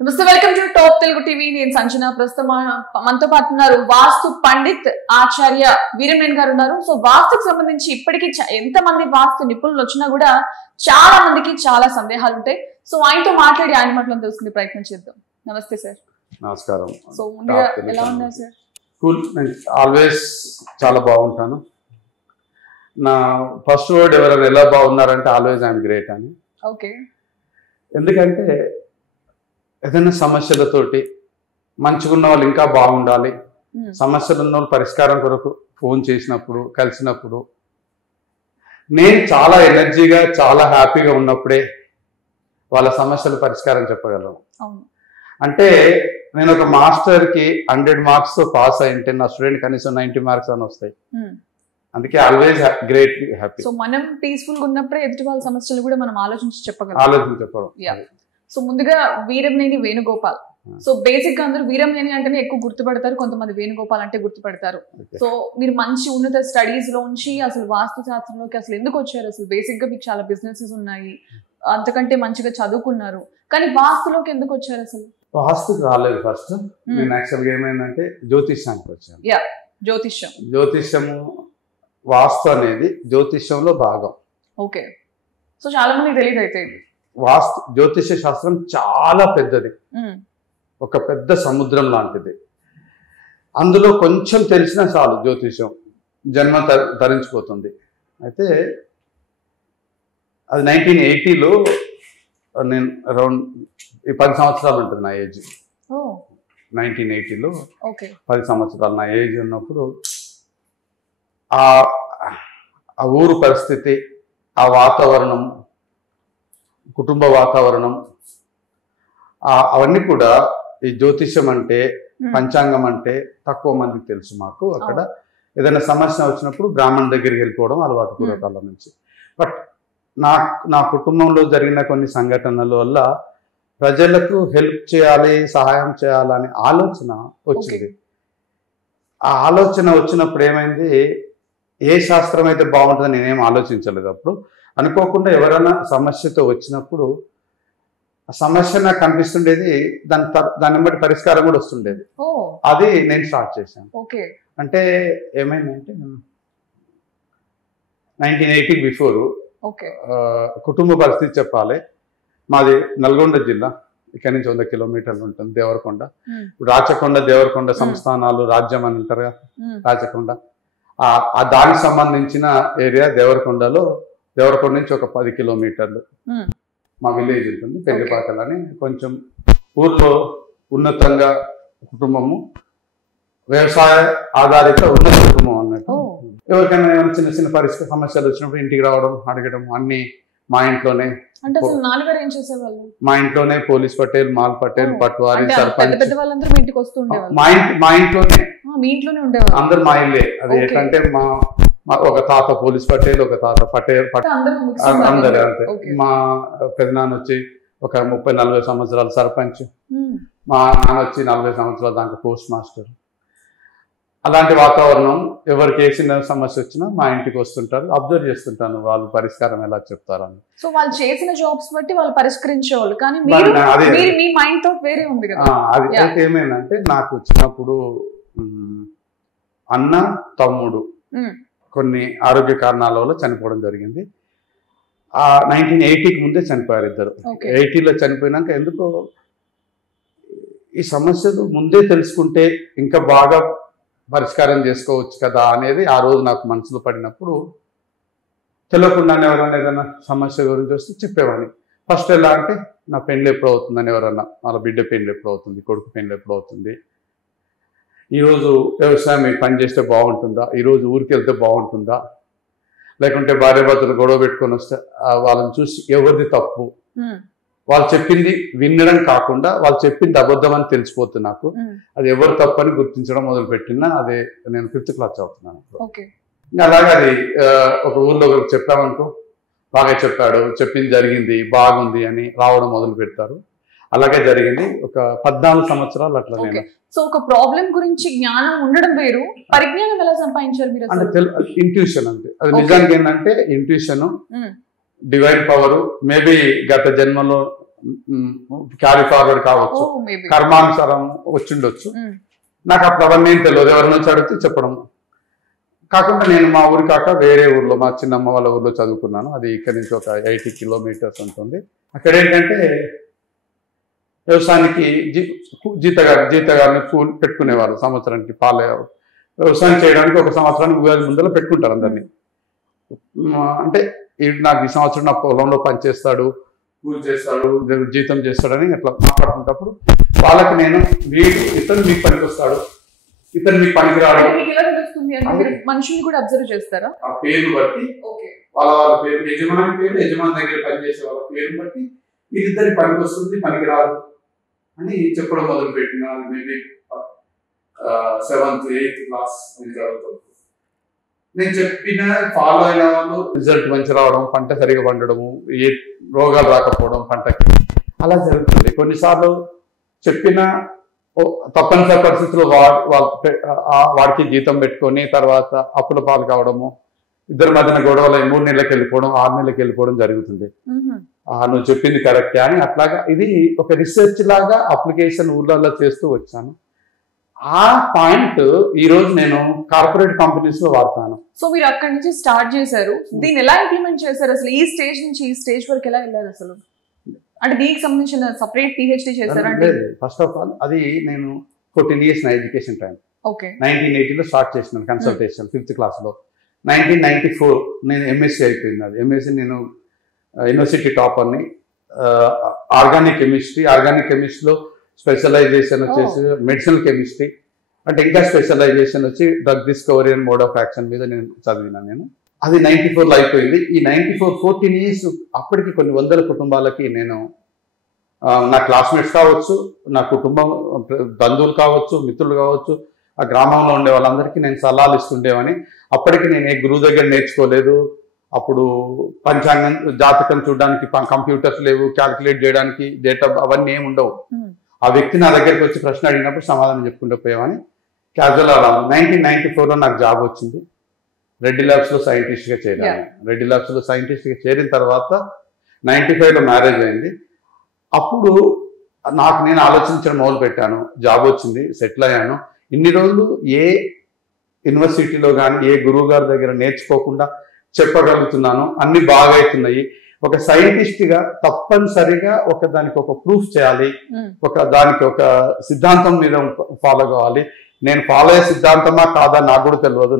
నమస్తే, welcome to top Telugu TV. నేను సంజన. ప్రస్తుతం మనతో పాటు ఉన్నారు వాస్తు పండిత్ ఆచార్య వీరమేన్ గారు ఉన్నారు. సో వాస్తుకు సంబంధించి ఇప్పటికీ ఎంత మంది వాస్తు నిపుణులు వచ్చినా కూడా చాలా మందికి చాలా సందేహాలు ఉంటాయి. సో ఆయనతో మాట్లాడి ఆయన మాటలను తెలుసుకునే ప్రయత్నం చేద్దాం. నమస్తే సార్. నమస్కారం. సో ముందుగా ఎలా ఉన్నారు సార్? కూల్. నేను ఆల్వేస్ చాలా బాగుంటాను. నా ఫస్ట్ వర్డ్ ఎవరైనా ఎలా బాగున్నారంటే ఆల్వేస్ ఐఎమ్ గ్రేట్ అని. ఓకే. ఎందుకంటే ఏదైనా సమస్యలతోటి మంచిగా ఉన్న వాళ్ళు ఇంకా బాగుండాలి, సమస్యలు ఉన్న వాళ్ళు పరిష్కారం కొరకు ఫోన్ చేసినప్పుడు కలిసినప్పుడు నేను చాలా ఎనర్జీగా చాలా హ్యాపీగా ఉన్నప్పుడే వాళ్ళ సమస్యలు పరిష్కారం చెప్పగలను. అంటే నేను ఒక మాస్టర్కి 100 మార్క్స్తో పాస్ అయింటే నా స్టూడెంట్ కనీసం 90 మార్క్స్ అని వస్తాయి. అందుకే ఆల్వేస్ గ్రేట్ హ్యాపీ. సో మనం పీస్ఫుల్ గా ఉన్నప్పుడే ఎదుటి వాళ్ళ సమస్యలు కూడా మనం ఆలోచించి చెప్పగలం. సో ముందుగా వీరమనేని వేణుగోపాల్. సో బేసిక్ గా అందరూ వీరమనేని అంటేనే ఎక్కువ గుర్తుపడతారు, కొంతమంది వేణుగోపాల్ అంటే గుర్తుపడతారు. సో మీరు మంచి ఉన్నత స్టడీస్ లోంచి అసలు వాస్తు శాస్త్రంలోకి అసలు ఎందుకు వచ్చారు? అసలు బేసిక్ గా మీకు చాలా బిజినెసెస్ ఉన్నాయి, అంతకంటే మంచిగా చదువుకున్నారు, కానీ వాస్తులోకి ఎందుకు వచ్చారు? అసలు వాస్తుకు రాలేదు. ఫస్ట్ నేను యాక్చువల్గా ఏమైందంటే జ్యోతిష్యానికి వచ్చాను. జ్యోతిష్యము వాస్తు అనేది జ్యోతిష్యంలో భాగం. ఓకే. సో చాలా మంది తెలియదు అయితే వాస్తు జ్యోతిష శాస్త్రం చాలా పెద్దది, ఒక పెద్ద సముద్రం లాంటిది. అందులో కొంచెం తెలిసినా చాలు జ్యోతిషం జన్మ ధరించిపోతుంది. అయితే అది 1980లో నేను అరౌండ్ 10 సంవత్సరాలు ఉంటుంది నా ఏజ్. 1980లో 10 సంవత్సరాలు నా ఏజ్ ఉన్నప్పుడు ఆ ఊరు పరిస్థితి, ఆ వాతావరణం, కుటుంబ వాతావరణం, అవన్నీ కూడా ఈ జ్యోతిష్యం అంటే పంచాంగం అంటే తక్కువ మందికి తెలుసు. మాకు అక్కడ ఏదైనా సమస్య వచ్చినప్పుడు బ్రాహ్మణ దగ్గరికి వెళ్ళిపోవడం అలవాటు పూర్వకాలం నుంచి. బట్ నా కుటుంబంలో జరిగిన కొన్ని సంఘటనల వల్ల ప్రజలకు హెల్ప్ చేయాలి, సహాయం చేయాలనే ఆలోచన వచ్చింది. ఆ ఆలోచన వచ్చినప్పుడు ఏమైంది, ఏ శాస్త్రం అయితే బాగుంటుందని నేనేం ఆలోచించలేదు. అప్పుడు అనుకోకుండా ఎవరైనా సమస్యతో వచ్చినప్పుడు ఆ సమస్య నాకు కనిపిస్తుండేది, దాన్ని బట్టి పరిష్కారం కూడా వస్తుండేది. అది నేను స్టార్ట్ చేశాను. అంటే ఏమైందంటే 1980 బిఫోర్ కుటుంబ పరిస్థితి చెప్పాలి. మాది నల్గొండ జిల్లా, ఇక్కడ నుంచి 100 కిలోమీటర్లు ఉంటుంది దేవరకొండ. రాచకొండ దేవరకొండ సంస్థానాలు రాజ్యం అని అంటారు కదా, రాచకొండ. ఆ దానికి సంబంధించిన ఏరియా దేవరకొండలో, దేవరకొండ నుంచి ఒక 10 కిలోమీటర్లు మా విలేజ్ ఉంటుంది, పెళ్లిపాకలు అని. కొంచెం ఊర్లో ఉన్నతంగా కుటుంబము, వ్యవసాయ ఆధారిత ఉన్నత కుటుంబం అన్నట్టు. ఎవరికైనా ఏమైనా చిన్న చిన్న పరిస్థితి సమస్యలు వచ్చినప్పుడు ఇంటికి రావడం, అడగడం అన్ని మా ఇంట్లోనే. మా ఇంట్లోనే పోలీస్ పటేల్, మాల్ పటేల్, పట్వారి, సర్పంచ్ మా ఇంట్లోనే అందరు మా ఇల్లే. అది ఏంటంటే మా ఒక తాత పోలీస్ పటేల్, ఒక తాత పటేల్, అందరు అంతే. మా పెద్దనాన్న వచ్చి ఒక 30-40 సంవత్సరాలు సర్పంచ్, మా నాన్న వచ్చి 40 సంవత్సరాలు దాంట్లో పోస్ట్ మాస్టర్. అలాంటి వాతావరణం. ఎవరికి ఏ చిన్న సమస్య వచ్చినా మా ఇంటికి వస్తుంటారు, అబ్జర్వ్ చేస్తుంటాను వాళ్ళు పరిష్కారం ఎలా చెప్తారని. సో వాళ్ళు చేసిన జాబ్స్ బట్టి వాళ్ళు పరిష్కరించేవాళ్ళు, కానీ మీ మైండ్ థాట్ వేరే ఉంది కదా. అది అయితే ఏమైందంటే నాకు చిన్నప్పుడు అన్న తమ్ముడు కొన్ని ఆరోగ్య కారణాల వల్ల చనిపోవడం జరిగింది. 1980కి ముందే చనిపోయారు ఇద్దరు. 80లో చనిపోయినాక ఎందుకో ఈ సమస్యలు ముందే తెలుసుకుంటే ఇంకా బాగా పరిష్కారం చేసుకోవచ్చు కదా అనేది ఆ రోజు నాకు మనసులో పడినప్పుడు, తెలియకుండానే ఎవరైనా ఏదైనా సమస్య గురించి వస్తే చెప్పేవాడిని. ఫస్ట్ ఎలా అంటే నా పెళ్ళి ఎప్పుడు అవుతుందని, ఎవరన్నా వాళ్ళ బిడ్డ పెళ్ళి ఎప్పుడు అవుతుంది, కొడుకు పెళ్ళి ఎప్పుడు అవుతుంది, ఈరోజు వ్యవసాయం మీకు పని చేస్తే బాగుంటుందా, ఈరోజు ఊరికి వెళ్తే బాగుంటుందా, లేకుంటే భార్యాభర్తలు గొడవ పెట్టుకొని వస్తే వాళ్ళని చూసి ఎవరిది తప్పు, వాళ్ళు చెప్పింది వినడం కాకుండా వాళ్ళు చెప్పింది అబద్ధం అని తెలిసిపోతుంది నాకు. అది ఎవరు తప్పని గుర్తించడం మొదలుపెట్టినా అదే నేను 5th క్లాస్ చదువుతున్నాను. అలాగే అది ఒక ఊర్లో ఒకరికి చెప్పామనుకో, బాగా చెప్పాడు, చెప్పింది జరిగింది, బాగుంది అని రావడం మొదలు పెడతారు. అలాగే జరిగింది. ఒక 14 సంవత్సరాలు అట్లా నేను. సో ఒక ప్రాబ్లం గురించి జ్ఞానం ఉండడం వేరు, పరిజ్ఞానం ఎలా సంపాదించారు మీరు? అంటే ఇంట్యూషన్ అంటే అది నిజానికి ఏంటంటే ఇంట్యూషన్, డివైన్ పవర్. మేబీ గత జన్మలో క్యారీ ఫార్వర్డ్ కావచ్చు, కర్మానుసారం వచ్చిండొచ్చు. నాకు అప్పుడు అవన్నీ ఏం తెలియదు, ఎవరి నుంచి అడిగితే చెప్పడం. కాకుండా నేను మా ఊరి కాక వేరే ఊర్లో, మా చిన్నమ్మ వాళ్ళ ఊర్లో చదువుకున్నాను. అది ఇక్కడ నుంచి ఒక 80 కిలోమీటర్స్ ఉంటుంది. అక్కడ ఏంటంటే వ్యవసాయానికి జీతగారిని కూలి పెట్టుకునేవారు. సంవత్సరానికి వ్యవసాయం చేయడానికి ఒక సంవత్సరానికి ఉగాది ముందర పెట్టుకుంటారు అందరినీ. అంటే నాకు ఈ సంవత్సరం నా పొలంలో పనిచేస్తాడు, కూలి చేస్తాడు, జీతం చేస్తాడని అట్లా మాట్లాడుకున్నప్పుడు వాళ్ళకి నేను ఇతను మీకు పనికి వస్తాడు, ఇతను మీకు పనికి రాడు, మనుషులు కూడా అబ్జర్వ్ చేస్తారా? ఆ పేరు బట్టి వాళ్ళ పేరు, యజమాని పేరు, యజమాని దగ్గర పనిచేసే వాళ్ళ పేరు బట్టి వీరిద్దరికి పనికి వస్తుంది, పనికి రాదు అని చెప్పడం మొదలు పెట్టిన. మేబీ 7th 8th క్లాస్ చదువుతుంది. నేను చెప్పిన ఫాలో అయిన వాళ్ళు రిజల్ట్ మంచి రావడం, పంట సరిగా పండడము, ఏ రోగాలు రాకపోవడం పంటకి, అలా జరుగుతుంది. కొన్నిసార్లు చెప్పిన తప్పనిసరి పరిస్థితుల్లో వాడికి జీతం పెట్టుకొని తర్వాత అప్పుల పాలు కావడము, ఇద్దరి మధ్యన గొడవలు 3 నెలలకు వెళ్ళిపోవడం, 6 నెలలకు వెళ్ళిపోవడం జరుగుతుంది. నువ్వు చెప్పింది కరెక్టే అని అట్లాగా ఇది ఒక రీసెర్చ్ లాగా అప్లికేషన్ ఊర్లలో చేస్తూ వచ్చాను. ఆ పాయింట్ ఈ రోజు నేను కార్పొరేట్ కంపెనీస్ లో వాడతాను. సో మీరు అక్కడి నుంచి స్టార్ట్ చేశారు, దీన్ని ఎలా ఇంప్లిమెంట్ చేశారు? అసలు ఈ స్టేజ్ నుంచి ఈ స్టేజ్ వరకు ఎలా వెళ్ళారు అసలు? అంటే దీనికి సంబంధించిన సపరేట్ PhD చేశారంటే? ఫస్ట్ ఆఫ్ ఆల్ అది నేను 14 years నా ఎడ్యుకేషన్ టైం. 1980లో స్టార్ట్ చేసినాను కన్సల్టేషన్ 5th క్లాస్లో. 1994 నేను MSc అయిపోయింది. అది MSc నేను యూనివర్సిటీ టాపర్ని. ఆర్గానిక్ కెమిస్ట్రీలో స్పెషలైజేషన్ వచ్చేసి మెడిసినల్ కెమిస్ట్రీ, అంటే ఇంకా స్పెషలైజేషన్ వచ్చి drug discovery and mode of action మీద నేను చదివినా. నేను అది 94లో అయిపోయింది. ఈ 14 years అప్పటికి కొన్ని వందల కుటుంబాలకి నేను నా క్లాస్మేట్స్ కావచ్చు, నా కుటుంబం బంధువులు కావచ్చు, మిత్రులు కావచ్చు, ఆ గ్రామంలో ఉండే వాళ్ళందరికీ నేను సలహాలు ఇస్తుండేవని. అప్పటికి నేను ఏ గురువు దగ్గర నేర్చుకోలేదు. అప్పుడు పంచాంగం జాతకం చూడడానికి కంప్యూటర్స్ లేవు, క్యాల్కులేట్ చేయడానికి డేటా అవన్నీ ఏమి ఉండవు. ఆ వ్యక్తి నా దగ్గరికి వచ్చి ప్రశ్న అడిగినప్పుడు సమాధానం చెప్పుకుంటూ పోయామని క్యాజువల్ అలా. 1994లో నాకు జాబ్ వచ్చింది. రెడ్డి ల్యాబ్స్లో సైంటిస్ట్గా చేరాను. రెడ్డి ల్యాబ్స్లో సైంటిస్ట్గా చేరిన తర్వాత 95లో మ్యారేజ్ అయింది. అప్పుడు నేను ఆలోచించడం మొదలు పెట్టాను. జాబ్ వచ్చింది, సెటిల్ అయ్యాను. ఇన్ని రోజులు ఏ యూనివర్సిటీలో కానీ ఏ గురువు గారి దగ్గర నేర్చుకోకుండా చెప్పగలుగుతున్నాను, అన్ని బాగా అవుతున్నాయి. ఒక సైంటిస్ట్గా తప్పనిసరిగా దానికి ఒక ప్రూఫ్ చేయాలి, దానికి ఒక సిద్ధాంతం మీద ఫాలో కావాలి. నేను ఫాలో అయ్యే సిద్ధాంతమా కాదా నాకు కూడా తెలియదు,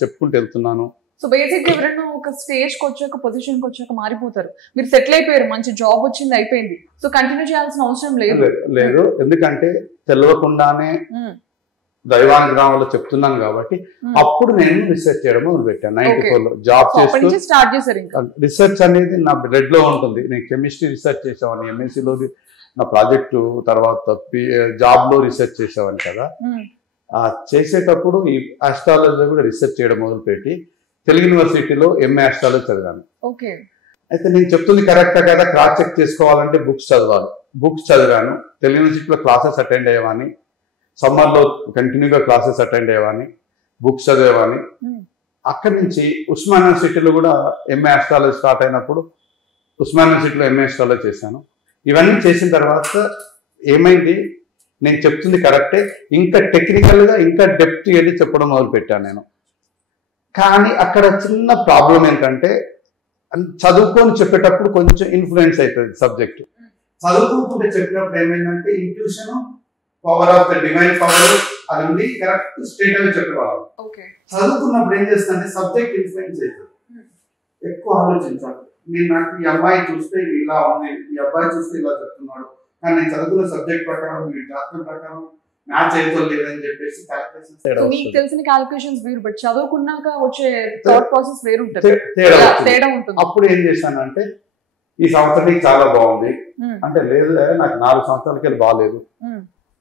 చెప్పుకుంటూ వెళ్తున్నాను. సో బేసిక్ ఎవరైనా ఒక స్టేజ్కి వచ్చాక, పొజిషన్కి వచ్చాక మారిపోతారు. మీరు సెటిల్ అయిపోయారు, మంచి జాబ్ వచ్చింది, అయిపోయింది. సో కంటిన్యూ చేయాల్సిన అవసరం లేదు. ఎందుకంటే తెలియకుండానే దైవానికి గ్రామంలో చెప్తున్నాను కాబట్టి అప్పుడు నేను రీసెర్చ్ చేయడం మొదలు పెట్టాను. 94లో జాబ్ చేస్తూ రీసెర్చ్ అనేది నా బ్లడ్ లో ఉంటుంది. నేను కెమిస్ట్రీ రీసెర్చ్ చేసేవాడిని, MScలో నా ప్రాజెక్టు, తర్వాత జాబ్ లో రీసెర్చ్ చేసేవాడిని కదా. చేసేటప్పుడు ఈ ఆస్ట్రాలజీలో కూడా రీసెర్చ్ చేయడం మొదలుపెట్టి తెలుగు యూనివర్సిటీలో MA ఆస్ట్రాలజీ చదివాను. అయితే నేను చెప్తుంది కరెక్టా కదా క్రాస్ చెక్ చేసుకోవాలంటే బుక్స్ చదవాలి. బుక్స్ చదివాను. తెలుగు యూనివర్సిటీలో క్లాసెస్ అటెండ్ అయ్యేవాడిని. సమ్మర్లో కంటిన్యూగా క్లాసెస్ అటెండ్ అయ్యేవాడిని, బుక్స్ చదివేవాడిని. అక్కడి నుంచి ఉస్మాన్ యూనివర్సిటీలో కూడా MA ఆస్ట్రాలజీ స్టార్ట్ అయినప్పుడు ఉస్మాన్ యూనివర్సిటీలో MA ఆస్ట్రాలజీ చేశాను. ఇవన్నీ చేసిన తర్వాత ఏమైంది, నేను చెప్తుంది కరెక్టే, ఇంకా టెక్నికల్గా ఇంకా డెప్త్ వెళ్ళి చెప్పడం మొదలు పెట్టాను నేను. కానీ అక్కడ చిన్న ప్రాబ్లం ఏంటంటే చదువుకొని చెప్పేటప్పుడు కొంచెం ఇన్ఫ్లుయెన్స్ అవుతుంది సబ్జెక్టు. చదువుకుంటే చెప్పినప్పుడు ఏమైందంటే intuition, power of the divine power అది ఉంది, కరెక్ట్ స్టేట్ అవి చెప్పేవాళ్ళు. చదువుకున్నప్పుడు ఏం చేస్తుందంటే సబ్జెక్ట్ ఇన్ఫ్లుయెన్స్ అవుతుంది. ఎక్కువ ఆలోచించాలి. నాకు ఈ అబ్బాయి చూస్తే ఇలా ఉంది, ఈ అబ్బాయి చూస్తే ఇలా చెప్తున్నాడు, కానీ నేను చదువుకున్న సబ్జెక్ట్ ప్రకారం మీ జాతకం ప్రకారం మ్యాచ్ అయితే లేదని చెప్పేసి మీకు తెలిసిన క్యాలిక్యులేషన్స్ వేరు, బట్ చదువుకున్నాక వచ్చే థాట్ ప్రాసెస్ వేరు ఉంటుంది, తేడా ఉంటుంది. అప్పుడు ఏం చేశానంటే ఈ సంవత్సరానికి చాలా బాగుంది అంటే, లేదు నాకు 4 సంవత్సరాలకి బాగాలేదు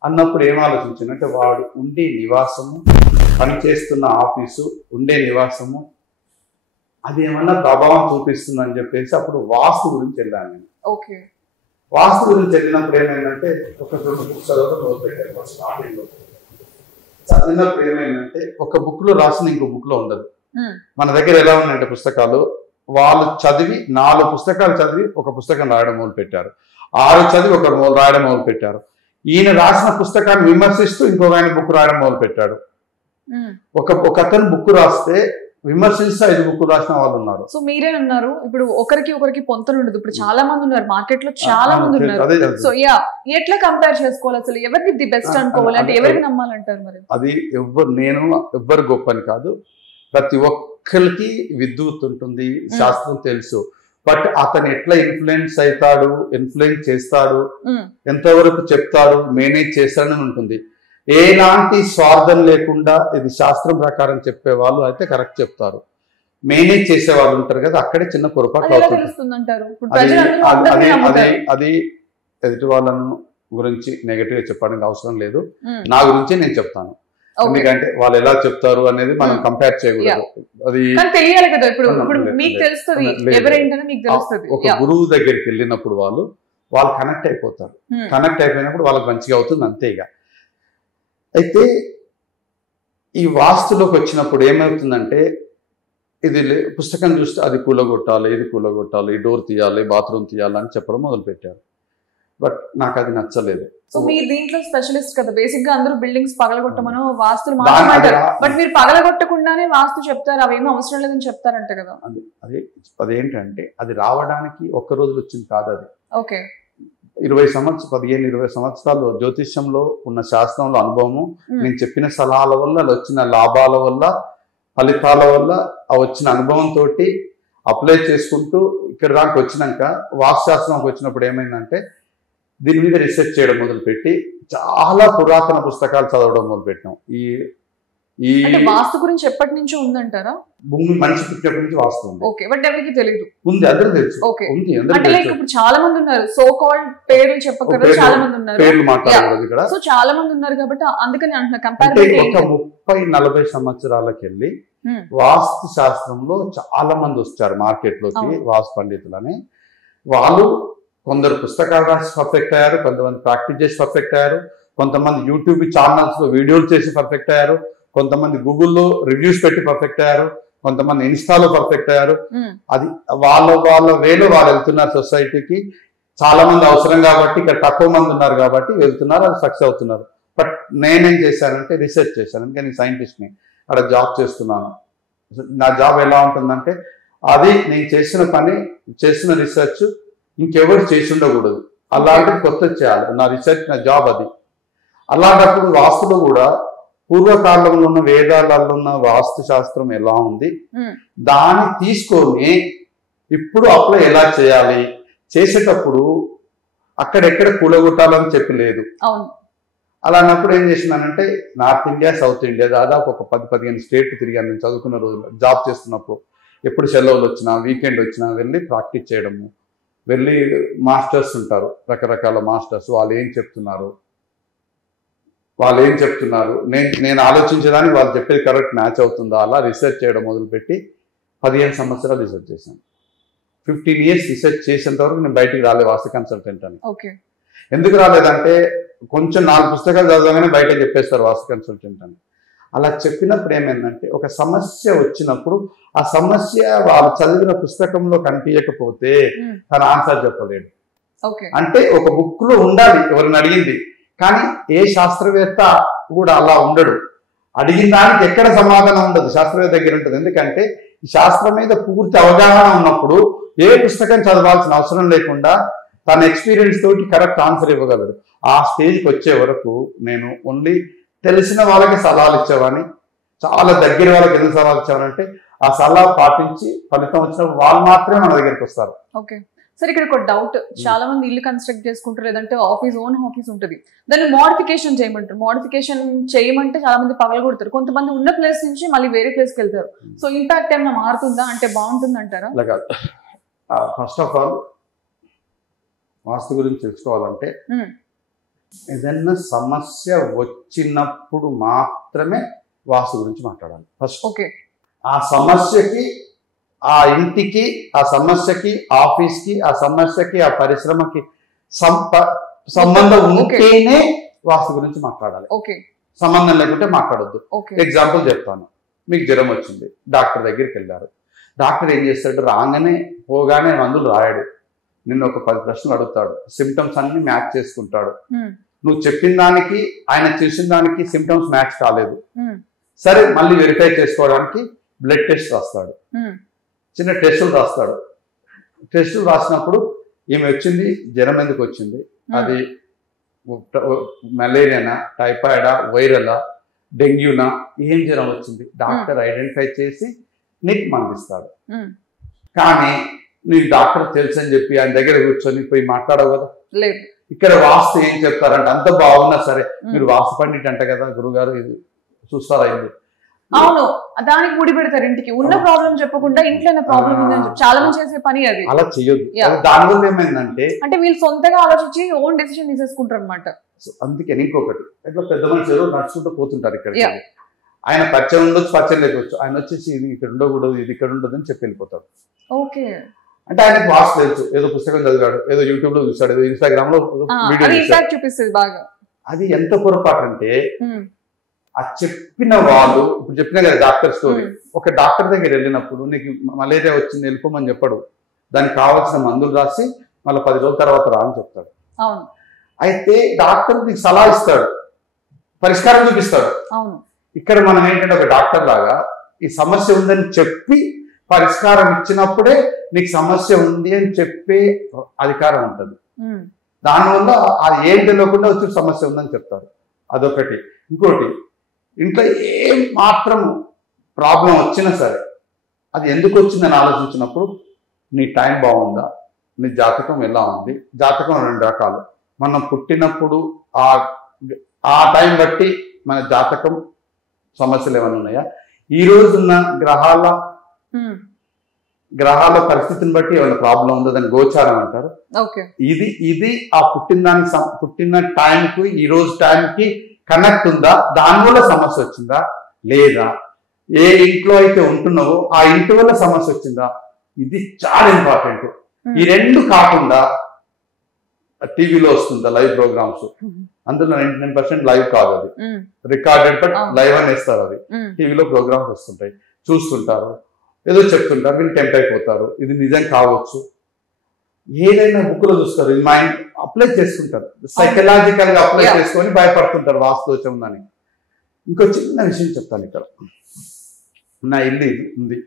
అన్నప్పుడు ఏం ఆలోచించానంటే వాడు ఉండే నివాసము, పనిచేస్తున్న ఆఫీసు, ఉండే నివాసము అది ఏమన్నా ప్రభావం చూపిస్తుందని చెప్పేసి అప్పుడు వాస్తు గురించి వెళ్ళాను నేను. వాస్తు గురించి వెళ్ళినప్పుడు ఏమైందంటే ఒక 2 బుక్స్ చదవడం మొదలుపెట్టాను. స్టార్టింగ్లో చదివినప్పుడు ఏమైందంటే ఒక బుక్లో రాసిన ఇంకో బుక్లో ఉండదు. మన దగ్గర ఎలా ఉన్నాయంటే పుస్తకాలు, వాళ్ళు చదివి 4 పుస్తకాలు చదివి ఒక పుస్తకం రాయడం మొదలు పెట్టారు. చదివి ఒకరు రాయడం మొదలు పెట్టారు. ఈయన రాసిన పుస్తకాన్ని విమర్శిస్తూ ఇంకొక ఆయన బుక్ రాయడం మొదలు పెట్టాడు. ఒక అతను బుక్ రాస్తే విమర్శిస్తే 5 బుక్ రాసిన వాళ్ళు ఉన్నారు. సో మీరే అన్నారు ఇప్పుడు ఒకరికి పొంతన ఉండదు. ఇప్పుడు చాలా మంది ఉన్నారు మార్కెట్ లో, చాలా మంది ఉన్నారు. సో ఎట్లా కంపేర్ చేసుకోవాలి, అసలు ఎవరికి ది బెస్ట్ అనుకోవాలి, అంటే ఎవరికి నమ్మాలంటారు? మరి అది ఎవ్వరు గొప్పని కాదు, ప్రతి ఒక్కరికి విద్యుత్ ఉంటుంది, శాస్త్రం తెలుసు. బట్ అతను ఎట్లా ఇన్ఫ్లుయెన్స్ చేస్తాడు, ఎంతవరకు చెప్తాడు, మేనేజ్ చేస్తాడని ఉంటుంది. ఎలాంటి స్వార్థం లేకుండా ఇది శాస్త్రం ప్రకారం చెప్పే వాళ్ళు అయితే కరెక్ట్ చెప్తారు. మేనేజ్ చేసే వాళ్ళు ఉంటారు కదా, అక్కడే చిన్న పొరపాటు అది ఎదుటి వాళ్ళను గురించి నెగటివ్ గా చెప్పడానికి అవసరం లేదు. నా గురించి నేను చెప్తాను, ఎందుకంటే వాళ్ళు ఎలా చెప్తారు అనేది మనం కంపేర్ చేయకూడదు. అది తెలియాలి కదా. ఇప్పుడు మీకు తెలుస్తుంది ఎవరేంటనే మీకు తెలుస్తుంది. ఒక గురువు దగ్గరికి వెళ్ళినప్పుడు వాళ్ళు కనెక్ట్ అయిపోతారు. కనెక్ట్ అయిపోయినప్పుడు వాళ్ళకి మంచిగా అవుతుంది, అంతే. ఇక అయితే ఈ వాస్తులోకి వచ్చినప్పుడు ఏమవుతుందంటే, ఇది పుస్తకం చూస్తే అది కూలగొట్టాలి, ఇది కూలగొట్టాలి, ఈ డోర్ తీయాలి, బాత్రూమ్ తీయాలి అని చెప్పడం మొదలు పెట్టారు. బట్ నాకు అది నచ్చలేదు. సో మీరు దీంట్లో స్పెషలిస్ట్ కదా, బేసిక్ గా అందరూ బిల్డింగ్స్ పగలగొట్టమనో వాస్తులు మాట్లాడతారు, బట్ మీరు పగలగొట్టకుండానే వాస్తు చెప్తారు, అవేమీ అవసరం లేదని చెప్తారంట కదా. అదేంటంటే అది రావడానికి ఒక్క రోజులు వచ్చింది కాదు. అది ఓకే 15-20 సంవత్సరాలు జ్యోతిష్యంలో ఉన్న శాస్త్రంలో అనుభవము, నేను చెప్పిన సలహాల వల్ల వచ్చిన లాభాల వల్ల, ఫలితాల వల్ల వచ్చిన అనుభవంతో అప్లై చేసుకుంటూ ఇక్కడ దానికి వచ్చినాక వాస్తుశాస్త్రంకి వచ్చినప్పుడు ఏమైందంటే దీని మీద రీసెర్చ్ చేయడం మొదలుపెట్టి చాలా పురాతన పుస్తకాలు చదవడం మొదలుపెట్టాం. ఈ వాస్తు గురించి ఎప్పటి నుంచో ఉందంటారా? భూమి మనిషి పుట్టినప్పటి నుంచి వాస్తు ఉంది. ఓకే, బట్ ఎవరికి తెలియదు. ఉంది, అందరూ తెలుసు. ఉంది, అంటే ఇప్పుడు చాలా మంది ఉన్నారు, సో కాల్డ్ పేర్లు చెప్పకూడదు, చాలా మంది ఉన్నారు, పేర్లు మాట్లాడకూడదు ఇక్కడ. సో చాలా మంది ఉన్నారు కాబట్టి అందుకని అంటున్నా. కంపారిటివ్ ఒక 30-40 సంవత్సరాలకు వెళ్ళి వాస్తు శాస్త్రంలో చాలా మంది వచ్చారు మార్కెట్ లోకి, వాస్తు పండితులని. వాళ్ళు కొందరు పుస్తకాలు రాసి పర్ఫెక్ట్ అయ్యారు, కొంతమంది ప్రాక్టీస్ చేసి పర్ఫెక్ట్ అయ్యారు, కొంతమంది యూట్యూబ్ ఛానల్స్ లో వీడియోలు చేసి పర్ఫెక్ట్ అయ్యారు, కొంతమంది గూగుల్లో రివ్యూస్ పెట్టి పర్ఫెక్ట్ అయ్యారు, కొంతమంది ఇన్స్టాలో పర్ఫెక్ట్ అయ్యారు. అది వాళ్ళ వేలో వాళ్ళు వెళ్తున్నారు సొసైటీకి. చాలా మంది అవసరం కాబట్టి, ఇక్కడ తక్కువ మంది ఉన్నారు కాబట్టి వెళ్తున్నారు, అది సక్సెస్ అవుతున్నారు. బట్ నేనేం చేశానంటే రీసెర్చ్ చేశాను, ఎందుకంటే నేను సైంటిస్ట్ని, అక్కడ జాబ్ చేస్తున్నాను. నా జాబ్ ఎలా ఉంటుందంటే, అది నేను చేసిన పని, చేసిన రీసెర్చ్ ఇంకెవరు చేసి ఉండకూడదు, అలాంటిది కొత్త చేయాలి. నా రీసెర్చ్, నా జాబ్ అది. అలాంటప్పుడు వాస్తులో కూడా పూర్వకాలంలో ఉన్న వేదాలలో ఉన్న వాస్తు శాస్త్రం ఎలా ఉంది, దాన్ని తీసుకొని ఇప్పుడు అప్లై ఎలా చేయాలి, చేసేటప్పుడు అక్కడెక్కడ కూలగొట్టాలని చెప్పి లేదు. అలాన్నప్పుడు ఏం చేసినానంటే నార్త్ ఇండియా, సౌత్ ఇండియా దాదాపు ఒక 10-15 స్టేట్లు తిరిగాను నేను చదువుకున్న రోజుల్లో. జాబ్ చేస్తున్నప్పుడు ఎప్పుడు సెలవులు వచ్చినా, వీకెండ్ వచ్చినా వెళ్ళి ప్రాక్టీస్ చేయడము. వెళ్ళి మాస్టర్స్ ఉంటారు, రకరకాల మాస్టర్స్, వాళ్ళు ఏం చెప్తున్నారు, నేను ఆలోచించేదానికి వాళ్ళు చెప్పేది కరెక్ట్ మ్యాచ్ అవుతుందా, అలా రీసెర్చ్ చేయడం మొదలుపెట్టి 15 సంవత్సరాలు రీసెర్చ్ చేశాను. 15 years రీసెర్చ్ చేసేంత వరకు నేను బయటికి రాలేదు వాస్తు కన్సల్టెంట్ అని. ఎందుకు రాలేదంటే కొంచెం 4 పుస్తకాలు చదవగానే బయట చెప్పేస్తారు వాస్తు కన్సల్టెంట్ అని. అలా చెప్పినప్పుడు ఏమైందంటే, ఒక సమస్య వచ్చినప్పుడు ఆ సమస్య వాళ్ళు చదివిన పుస్తకంలో కనిపించకపోతే తన ఆన్సర్ చెప్పలేడు. అంటే ఒక బుక్ లో ఉండాలి ఎవరిని అడిగింది, కానీ ఏ శాస్త్రవేత్త కూడా అలా ఉండడు. అడిగిన దానికి ఎక్కడ సమాధానం ఉండదు, శాస్త్రవేత్త దగ్గర ఉంటుంది. ఎందుకంటే ఈ శాస్త్రం మీద పూర్తి అవగాహన ఉన్నప్పుడు ఏ పుస్తకం చదవాల్సిన అవసరం లేకుండా తన ఎక్స్పీరియన్స్ తోటి కరెక్ట్ ఆన్సర్ ఇవ్వగలడు. ఆ స్టేజ్కి వచ్చే వరకు నేను ఓన్లీ తెలిసిన వాళ్ళకి సలహాలు ఇచ్చేవాడిని. చాలా దగ్గర వాళ్ళకి ఎందుకు సలహాలు ఇచ్చేవానంటే, ఆ సలహా పాటించి ఫలితం వచ్చినప్పుడు వాళ్ళు మాత్రమే మన దగ్గరికి వస్తారు. ఓకే సార్, ఇక్కడ ఒక డౌట్, చాలా మంది ఇల్లు కన్స్ట్రక్ట్ చేసుకుంటారు, లేదంటే ఓన్ ఆఫీస్ ఉంటుంది, దాన్ని మోడిఫికేషన్ చేయమంటారు. మోడిఫికేషన్ చేయమంటే చాలా మంది పగలగొడతారు, కొంతమంది ఉన్న ప్లేస్ నుంచి మళ్ళీ వేరే ప్లేస్కి వెళ్తారు. సో ఇంపాక్ట్ ఏమైనా మారుతుందా, అంటే బాగుంటుంది అంటారా? ఫస్ట్ ఆఫ్ ఆల్ వాస్తు గురించి తెలుసుకోవాలంటే, ఏదైనా సమస్య వచ్చినప్పుడు మాత్రమే వాస్తు గురించి మాట్లాడాలి. ఫస్ట్ ఆ సమస్యకి, ఆ ఇంటికి, ఆ సమస్యకి, ఆఫీస్కి, ఆ సమస్యకి, ఆ పరిశ్రమకి సంబంధం ఉంటేనే వాస్తు గురించి మాట్లాడాలి. సంబంధం లేకుంటే మాట్లాడొద్దు. ఎగ్జాంపుల్ చెప్తాను. మీకు జ్వరం వచ్చింది, డాక్టర్ దగ్గరికి వెళ్ళారు. డాక్టర్ ఏం చేస్తాడు, రాగానే పోగానే మందులు రాయడు. నిన్ను ఒక 10 ప్రశ్నలు అడుగుతాడు, సిమ్టమ్స్ అన్ని మ్యాచ్ చేసుకుంటాడు. నువ్వు చెప్పిన దానికి ఆయన చేసిన దానికి సిమ్టమ్స్ మ్యాచ్ కాలేదు, సరే మళ్ళీ వెరిఫై చేసుకోవడానికి బ్లడ్ టెస్ట్ రాస్తాడు, చిన్న టెస్టులు రాస్తాడు. టెస్టులు రాసినప్పుడు ఈమె వచ్చింది జ్వరం ఎందుకు వచ్చింది, అది మలేరియానా, టైఫాయిడా, వైరలా, డెంగ్యూనా, ఏం జ్వరం వచ్చింది డాక్టర్ ఐడెంటిఫై చేసి నీకు మందిస్తాడు. కానీ నీకు డాక్టర్ తెలుసు అని చెప్పి ఆయన దగ్గర కూర్చొని పోయి మాట్లాడవు కదా. ఇక్కడ వాస్తు ఏం చెప్తారంటే అంత బాగున్నా సరే మీరు వాస్తు పండిట్ అంట కదా గురుగారు, ఇది చూస్తారా ఇది, అవును దానికి ముడి పెడతారు. ఇంటికి ఉన్న ప్రాబ్లం చెప్పకుండా ఇంట్లో ప్రాబ్లం ఉందని చెప్పి చాలా మంది చేసే పని అది. అలా చెయ్యొద్దు. దానివల్ల ఏమైందంటే అంటే వీళ్ళు సొంతగా ఆలోచించి ఓన్ డెసిషన్ తీసేసుకుంటారు అనమాట. అందుకే ఇంకొకటి ఇట్లా పెద్ద మనుషులు నడుచుకుంటూ పోతుంటారు, ఇక్కడ ఆయన పరిచయం ఉండొచ్చు పరిచయం లేకపోవచ్చు, ఆయన వచ్చేసి ఇది ఇక్కడ ఉండకూడదు ఇది ఇక్కడ ఉండదు అని చెప్పి వెళ్ళిపోతాడు. ఓకే, అంటే ఆయనకు వాస్తు తెలుసు, ఏదో పుస్తకం చదివాడు, ఏదో యూట్యూబ్ లో చూసాడు, ఏదో ఇన్స్టాగ్రామ్ లో వీడియో చూపిస్తుంది బాగా. అది ఎంత పొరపాటు అంటే ఆ చెప్పిన వాళ్ళు ఇప్పుడు చెప్పిన కదా డాక్టర్ స్టోరీ, ఒక డాక్టర్ దగ్గర వెళ్ళినప్పుడు నీకు మలేరియా వచ్చింది వెళ్ళిపోమని చెప్పడు, దానికి కావాల్సిన మందులు రాసి మళ్ళీ 10 రోజుల తర్వాత రా అని చెప్తాడు. అయితే డాక్టర్ నీకు సలహా ఇస్తాడు, పరిష్కారం చూపిస్తాడు. ఇక్కడ మనం ఏంటంటే ఒక డాక్టర్ లాగా ఈ సమస్య ఉందని చెప్పి పరిష్కారం ఇచ్చినప్పుడే నీకు సమస్య ఉంది అని చెప్పే అధికారం ఉంటుంది. దానివల్ల అది ఏం తెలియకుండా వచ్చి సమస్య ఉందని చెప్తారు, అదొకటి. ఇంకోటి, ఇంట్లో ఏం మాత్రం ప్రాబ్లం వచ్చినా సరే అది ఎందుకు వచ్చిందని ఆలోచించినప్పుడు నీ టైం బాగుందా, నీ జాతకం ఎలా ఉంది. జాతకం 2 రకాలు, మనం పుట్టినప్పుడు ఆ టైం బట్టి మన జాతకం సమస్యలు ఏమైనా ఉన్నాయా, ఈ రోజున్న గ్రహాల పరిస్థితిని బట్టి ఏమైనా ప్రాబ్లం ఉందో దాన్ని గోచారం అంటారు. ఇది ఆ పుట్టిన టైంకి ఈ రోజు టైంకి కనెక్ట్ ఉందా, దానివల్ల సమస్య వచ్చిందా, లేదా ఏ ఇంట్లో అయితే ఉంటున్నావో ఆ ఇంటి వల్ల సమస్య వచ్చిందా, ఇది చాలా ఇంపార్టెంట్. ఈ 2 కాకుండా టీవీలో వస్తుందా లైవ్ ప్రోగ్రామ్స్, అందులో 99% లైవ్ కాదు, అది రికార్డెడ్ బట్ లైవ్ అని వేస్తారు. అది టీవీలో ప్రోగ్రామ్స్ వస్తుంటాయి, చూస్తుంటారు, ఏదో చెప్తుంటారు, మీరు టెంప్ట్ అయిపోతారు, ఇది నిజం కావచ్చు. ఏదైనా బుక్లో చూస్తారు, ఇది మైండ్ అప్లై చేసుకుంటారు, సైకలాజికల్ గా అప్లై చేసుకొని భయపడుతుంటారు వాస్తు దోషం ఉందని. ఇంకో చిన్న విషయం చెప్తాను. ఇక్కడ నా ఇల్లు ఉంది,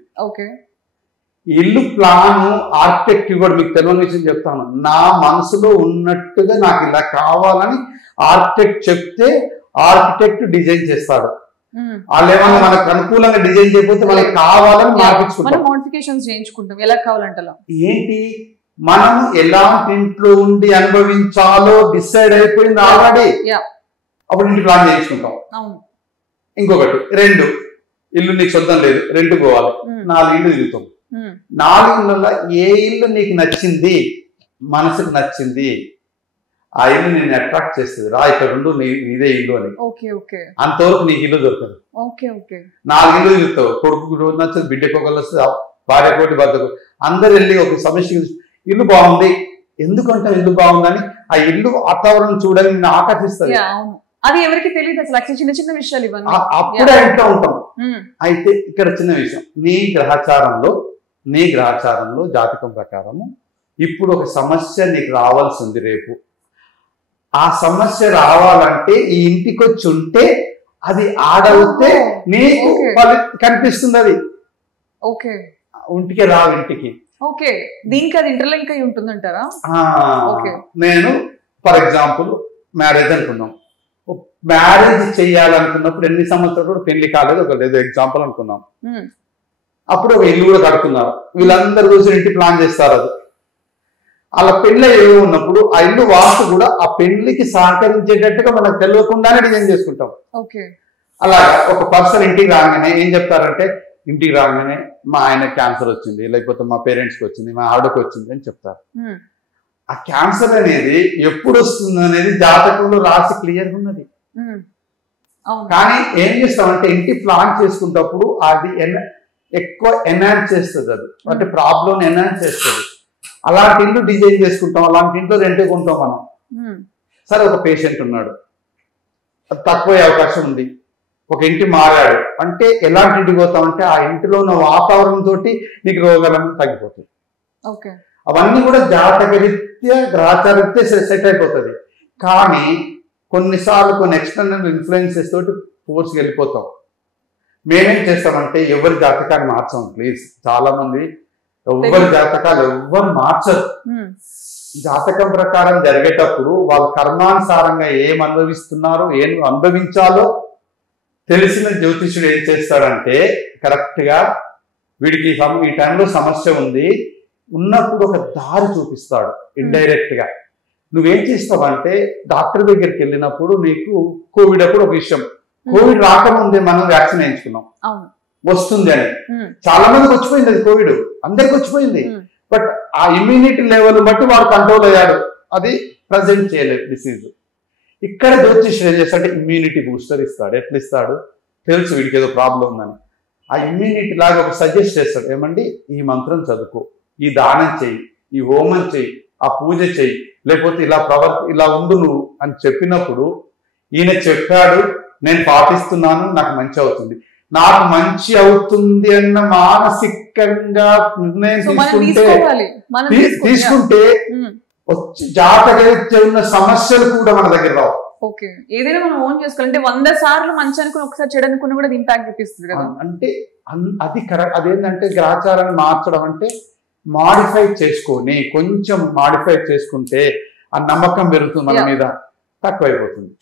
ఇల్లు ప్లాను ఆర్కిటెక్ట్ ఇవ్వడు, మీకు తెలియని విషయం చెప్తాను. నా మనసులో ఉన్నట్టుగా నాకు ఇలా కావాలని ఆర్కిటెక్ట్ చెప్తే ఆర్కిటెక్ట్ డిజైన్ చేస్తాడు. వాళ్ళు ఏమన్నా మనకు అనుకూలంగా డిజైన్ చేయకపోతే మనకి కావాలని మార్చుకుంటాం, ఎలా కావాలంటే ఏంటి మనం ఎలాంటి ఇంట్లో ఉండి అనుభవించాలో డిసైడ్ అయిపోయింది ఆల్రెడీ, అప్పుడు ఇంటి ప్లాన్ చేయించుకుంటాం. ఇంకొకటి 2 ఇల్లు నీకు సొంతం లేదు, రెంట్ పోవాలి, 4 ఇల్లు తిరుగుతాం. 4 ఇళ్ళల్లో ఏ ఇల్లు నీకు నచ్చింది, మనసుకు నచ్చింది, ఆ ఇల్లు నేను అట్రాక్ట్ చేస్తుంది, రా ఇక్కడ ఉండు నీదే ఇల్లు అని. అంతవరకు నీకు ఇల్లు దొరకదు. 4 ఇల్లు తిరుగుతావు, కొడుకు నచ్చదు, బిడ్డకు ఒకళ్ళు వస్తుంది, భార్య కోటి భర్తకు, అందరు వెళ్ళి ఒక సమస్య ఇల్లు బాగుంది, ఎందుకంటే ఇల్లు బాగుందని ఆ ఇల్లు వాతావరణం చూడని నిన్ను ఆకర్షిస్తుంది. అది ఎవరికి తెలియదు అసలు, చిన్న చిన్న విషయాలు ఇవన్నీ అప్పుడే ఇంట్లో ఉంటాం. అయితే ఇక్కడ చిన్న విషయం, నీ గ్రహచారంలో జాతకం ప్రకారము ఇప్పుడు ఒక సమస్య నీకు రావాల్సి ఉంది రేపు. ఆ సమస్య రావాలంటే ఈ ఇంటికి వచ్చి ఉంటే అది ఆడవుతే నీకు కనిపిస్తుంది. అది ఒంటికి రావు ఇంటికి. దీనికి అది ఇంటర్లింక్ అయి ఉంటుందంటారా? నేను ఫర్ ఎగ్జాంపుల్ మ్యారేజ్ అనుకున్నాం, మ్యారేజ్ చెయ్యాలనుకున్నప్పుడు ఎన్ని సంవత్సరాలు కూడా పెళ్లి కాలేదు, ఒక ఏదో ఎగ్జాంపుల్ అనుకున్నాం. అప్పుడు ఒక ఇల్లు కూడా కడుతున్నారు, వీళ్ళందరూ చూసి ఇంటి ప్లాన్ చేస్తారు. అది అలా పెళ్ళి ఉన్నప్పుడు ఆ ఇల్లు వాస్తు కూడా ఆ పెళ్లికి సహకరించేటట్టుగా మనకు తెలియకుండానే డిజైన్ చేసుకుంటాం. అలాగా ఒక పర్సన్ ఇంటికి రాగానే ఏం చెప్తారంటే, ఇంటికి రాగానే మా ఆయన క్యాన్సర్ వచ్చింది, లేకపోతే మా పేరెంట్స్కి వచ్చింది, మా ఆవిడకి వచ్చింది అని చెప్తారు. ఆ క్యాన్సర్ అనేది ఎప్పుడు వస్తుంది అనేది జాతకంలో రాసి క్లియర్గా ఉన్నది. కానీ ఏం చేస్తామంటే ఇంటి ప్లాన్ చేసుకున్నప్పుడు అది ఎక్కువ ఎన్హాన్స్ చేస్తుంది, అది అంటే ప్రాబ్లం ఎన్హాన్స్ చేస్తుంది. అలాంటి ఇల్లు డిజైన్ చేసుకుంటాం, అలాంటి ఇంట్లో రెంట్కి ఉంటాం మనం. సరే ఒక పేషెంట్ ఉన్నాడు, అది తక్కువ అవకాశం ఉంది, ఒక ఇంటి మారాడు అంటే ఎలాంటి ఇంటికి పోతామంటే ఆ ఇంటిలో ఉన్న వాతావరణంతో నీకు రోగాలను తగ్గిపోతాయి. అవన్నీ కూడా జాతకరీత్యా గ్రహచారీత్యా సెట్ అయిపోతుంది. కానీ కొన్నిసార్లు కొన్ని ఎక్స్టర్నల్ ఇన్ఫ్లుయెన్సెస్ తోటి ఫోర్స్కి వెళ్ళిపోతాం. మేమేం చేస్తామంటే ఎవరి జాతకాన్ని మార్చాం ప్లీజ్. చాలా మంది ఎవరి జాతకాలు ఎవ్వరు మార్చరు. జాతకం ప్రకారం జరిగేటప్పుడు వాళ్ళ కర్మానుసారంగా ఏం అనుభవిస్తున్నారో ఏం అనుభవించాలో తెలిసిన జ్యోతిష్యుడు ఏం చేస్తాడంటే కరెక్ట్గా వీడికి ఈ టైంలో సమస్య ఉంది ఉన్నప్పుడు ఒక దారి చూపిస్తాడు ఇండైరెక్ట్గా. నువ్వేం చేస్తావంటే డాక్టర్ దగ్గరికి వెళ్ళినప్పుడు నీకు కోవిడ్ అప్పుడు ఒక విషయం, కోవిడ్ రాకముందే మనం వ్యాక్సిన్ వేయించుకున్నాం వస్తుంది అని. చాలా మందికి వచ్చిపోయింది అది, కోవిడ్ అందరికి వచ్చిపోయింది. బట్ ఆ ఇమ్యూనిటీ లెవెల్ బట్టి వాడు కంట్రోల్ అయ్యాడు, అది ప్రజెంట్ చేయలేదు డిసీజ్. ఇక్కడ జ్యోతిష్యుడు ఏం చేస్తాడంటే ఇమ్యూనిటీ బూస్టర్ ఇస్తాడు. ఎట్లా ఇస్తాడు తెలుసు వీడికి ఏదో ప్రాబ్లం ఉందని. ఆ ఇమ్యూనిటీ లాగా ఒక సజెస్ట్ చేస్తాడు, ఏమండి ఈ మంత్రం చదువుకో, ఈ దానం చెయ్యి, ఈ హోమం చెయ్యి, ఆ పూజ చెయ్యి, లేకపోతే ఇలా ఉండు నువ్వు అని చెప్పినప్పుడు ఈయన చెప్పాడు నేను పాటిస్తున్నాను నాకు మంచి అవుతుంది. నాకు మంచి అవుతుంది అన్న మానసికంగా నిర్ణయం తీసుకుంటే జాతకరీత్యా ఉన్న సమస్యలు కూడా మన దగ్గర రావు. ఓకే, ఏదైనా మనం ఓన్ చేసుకోవాలంటే 100 సార్లు మంచి అనుకుని ఒకసారి చెడు అనుకుని కూడా ఇంపాక్ట్ చూపిస్తుంది కదా. అంటే అది కరెక్ట్. అదేంటంటే గ్రహచారాన్ని మార్చడం అంటే మాడిఫై చేసుకొని కొంచెం మాడిఫై చేసుకుంటే ఆ నమ్మకం పెరుగుతుంది మన మీద, తక్కువైపోతుంది,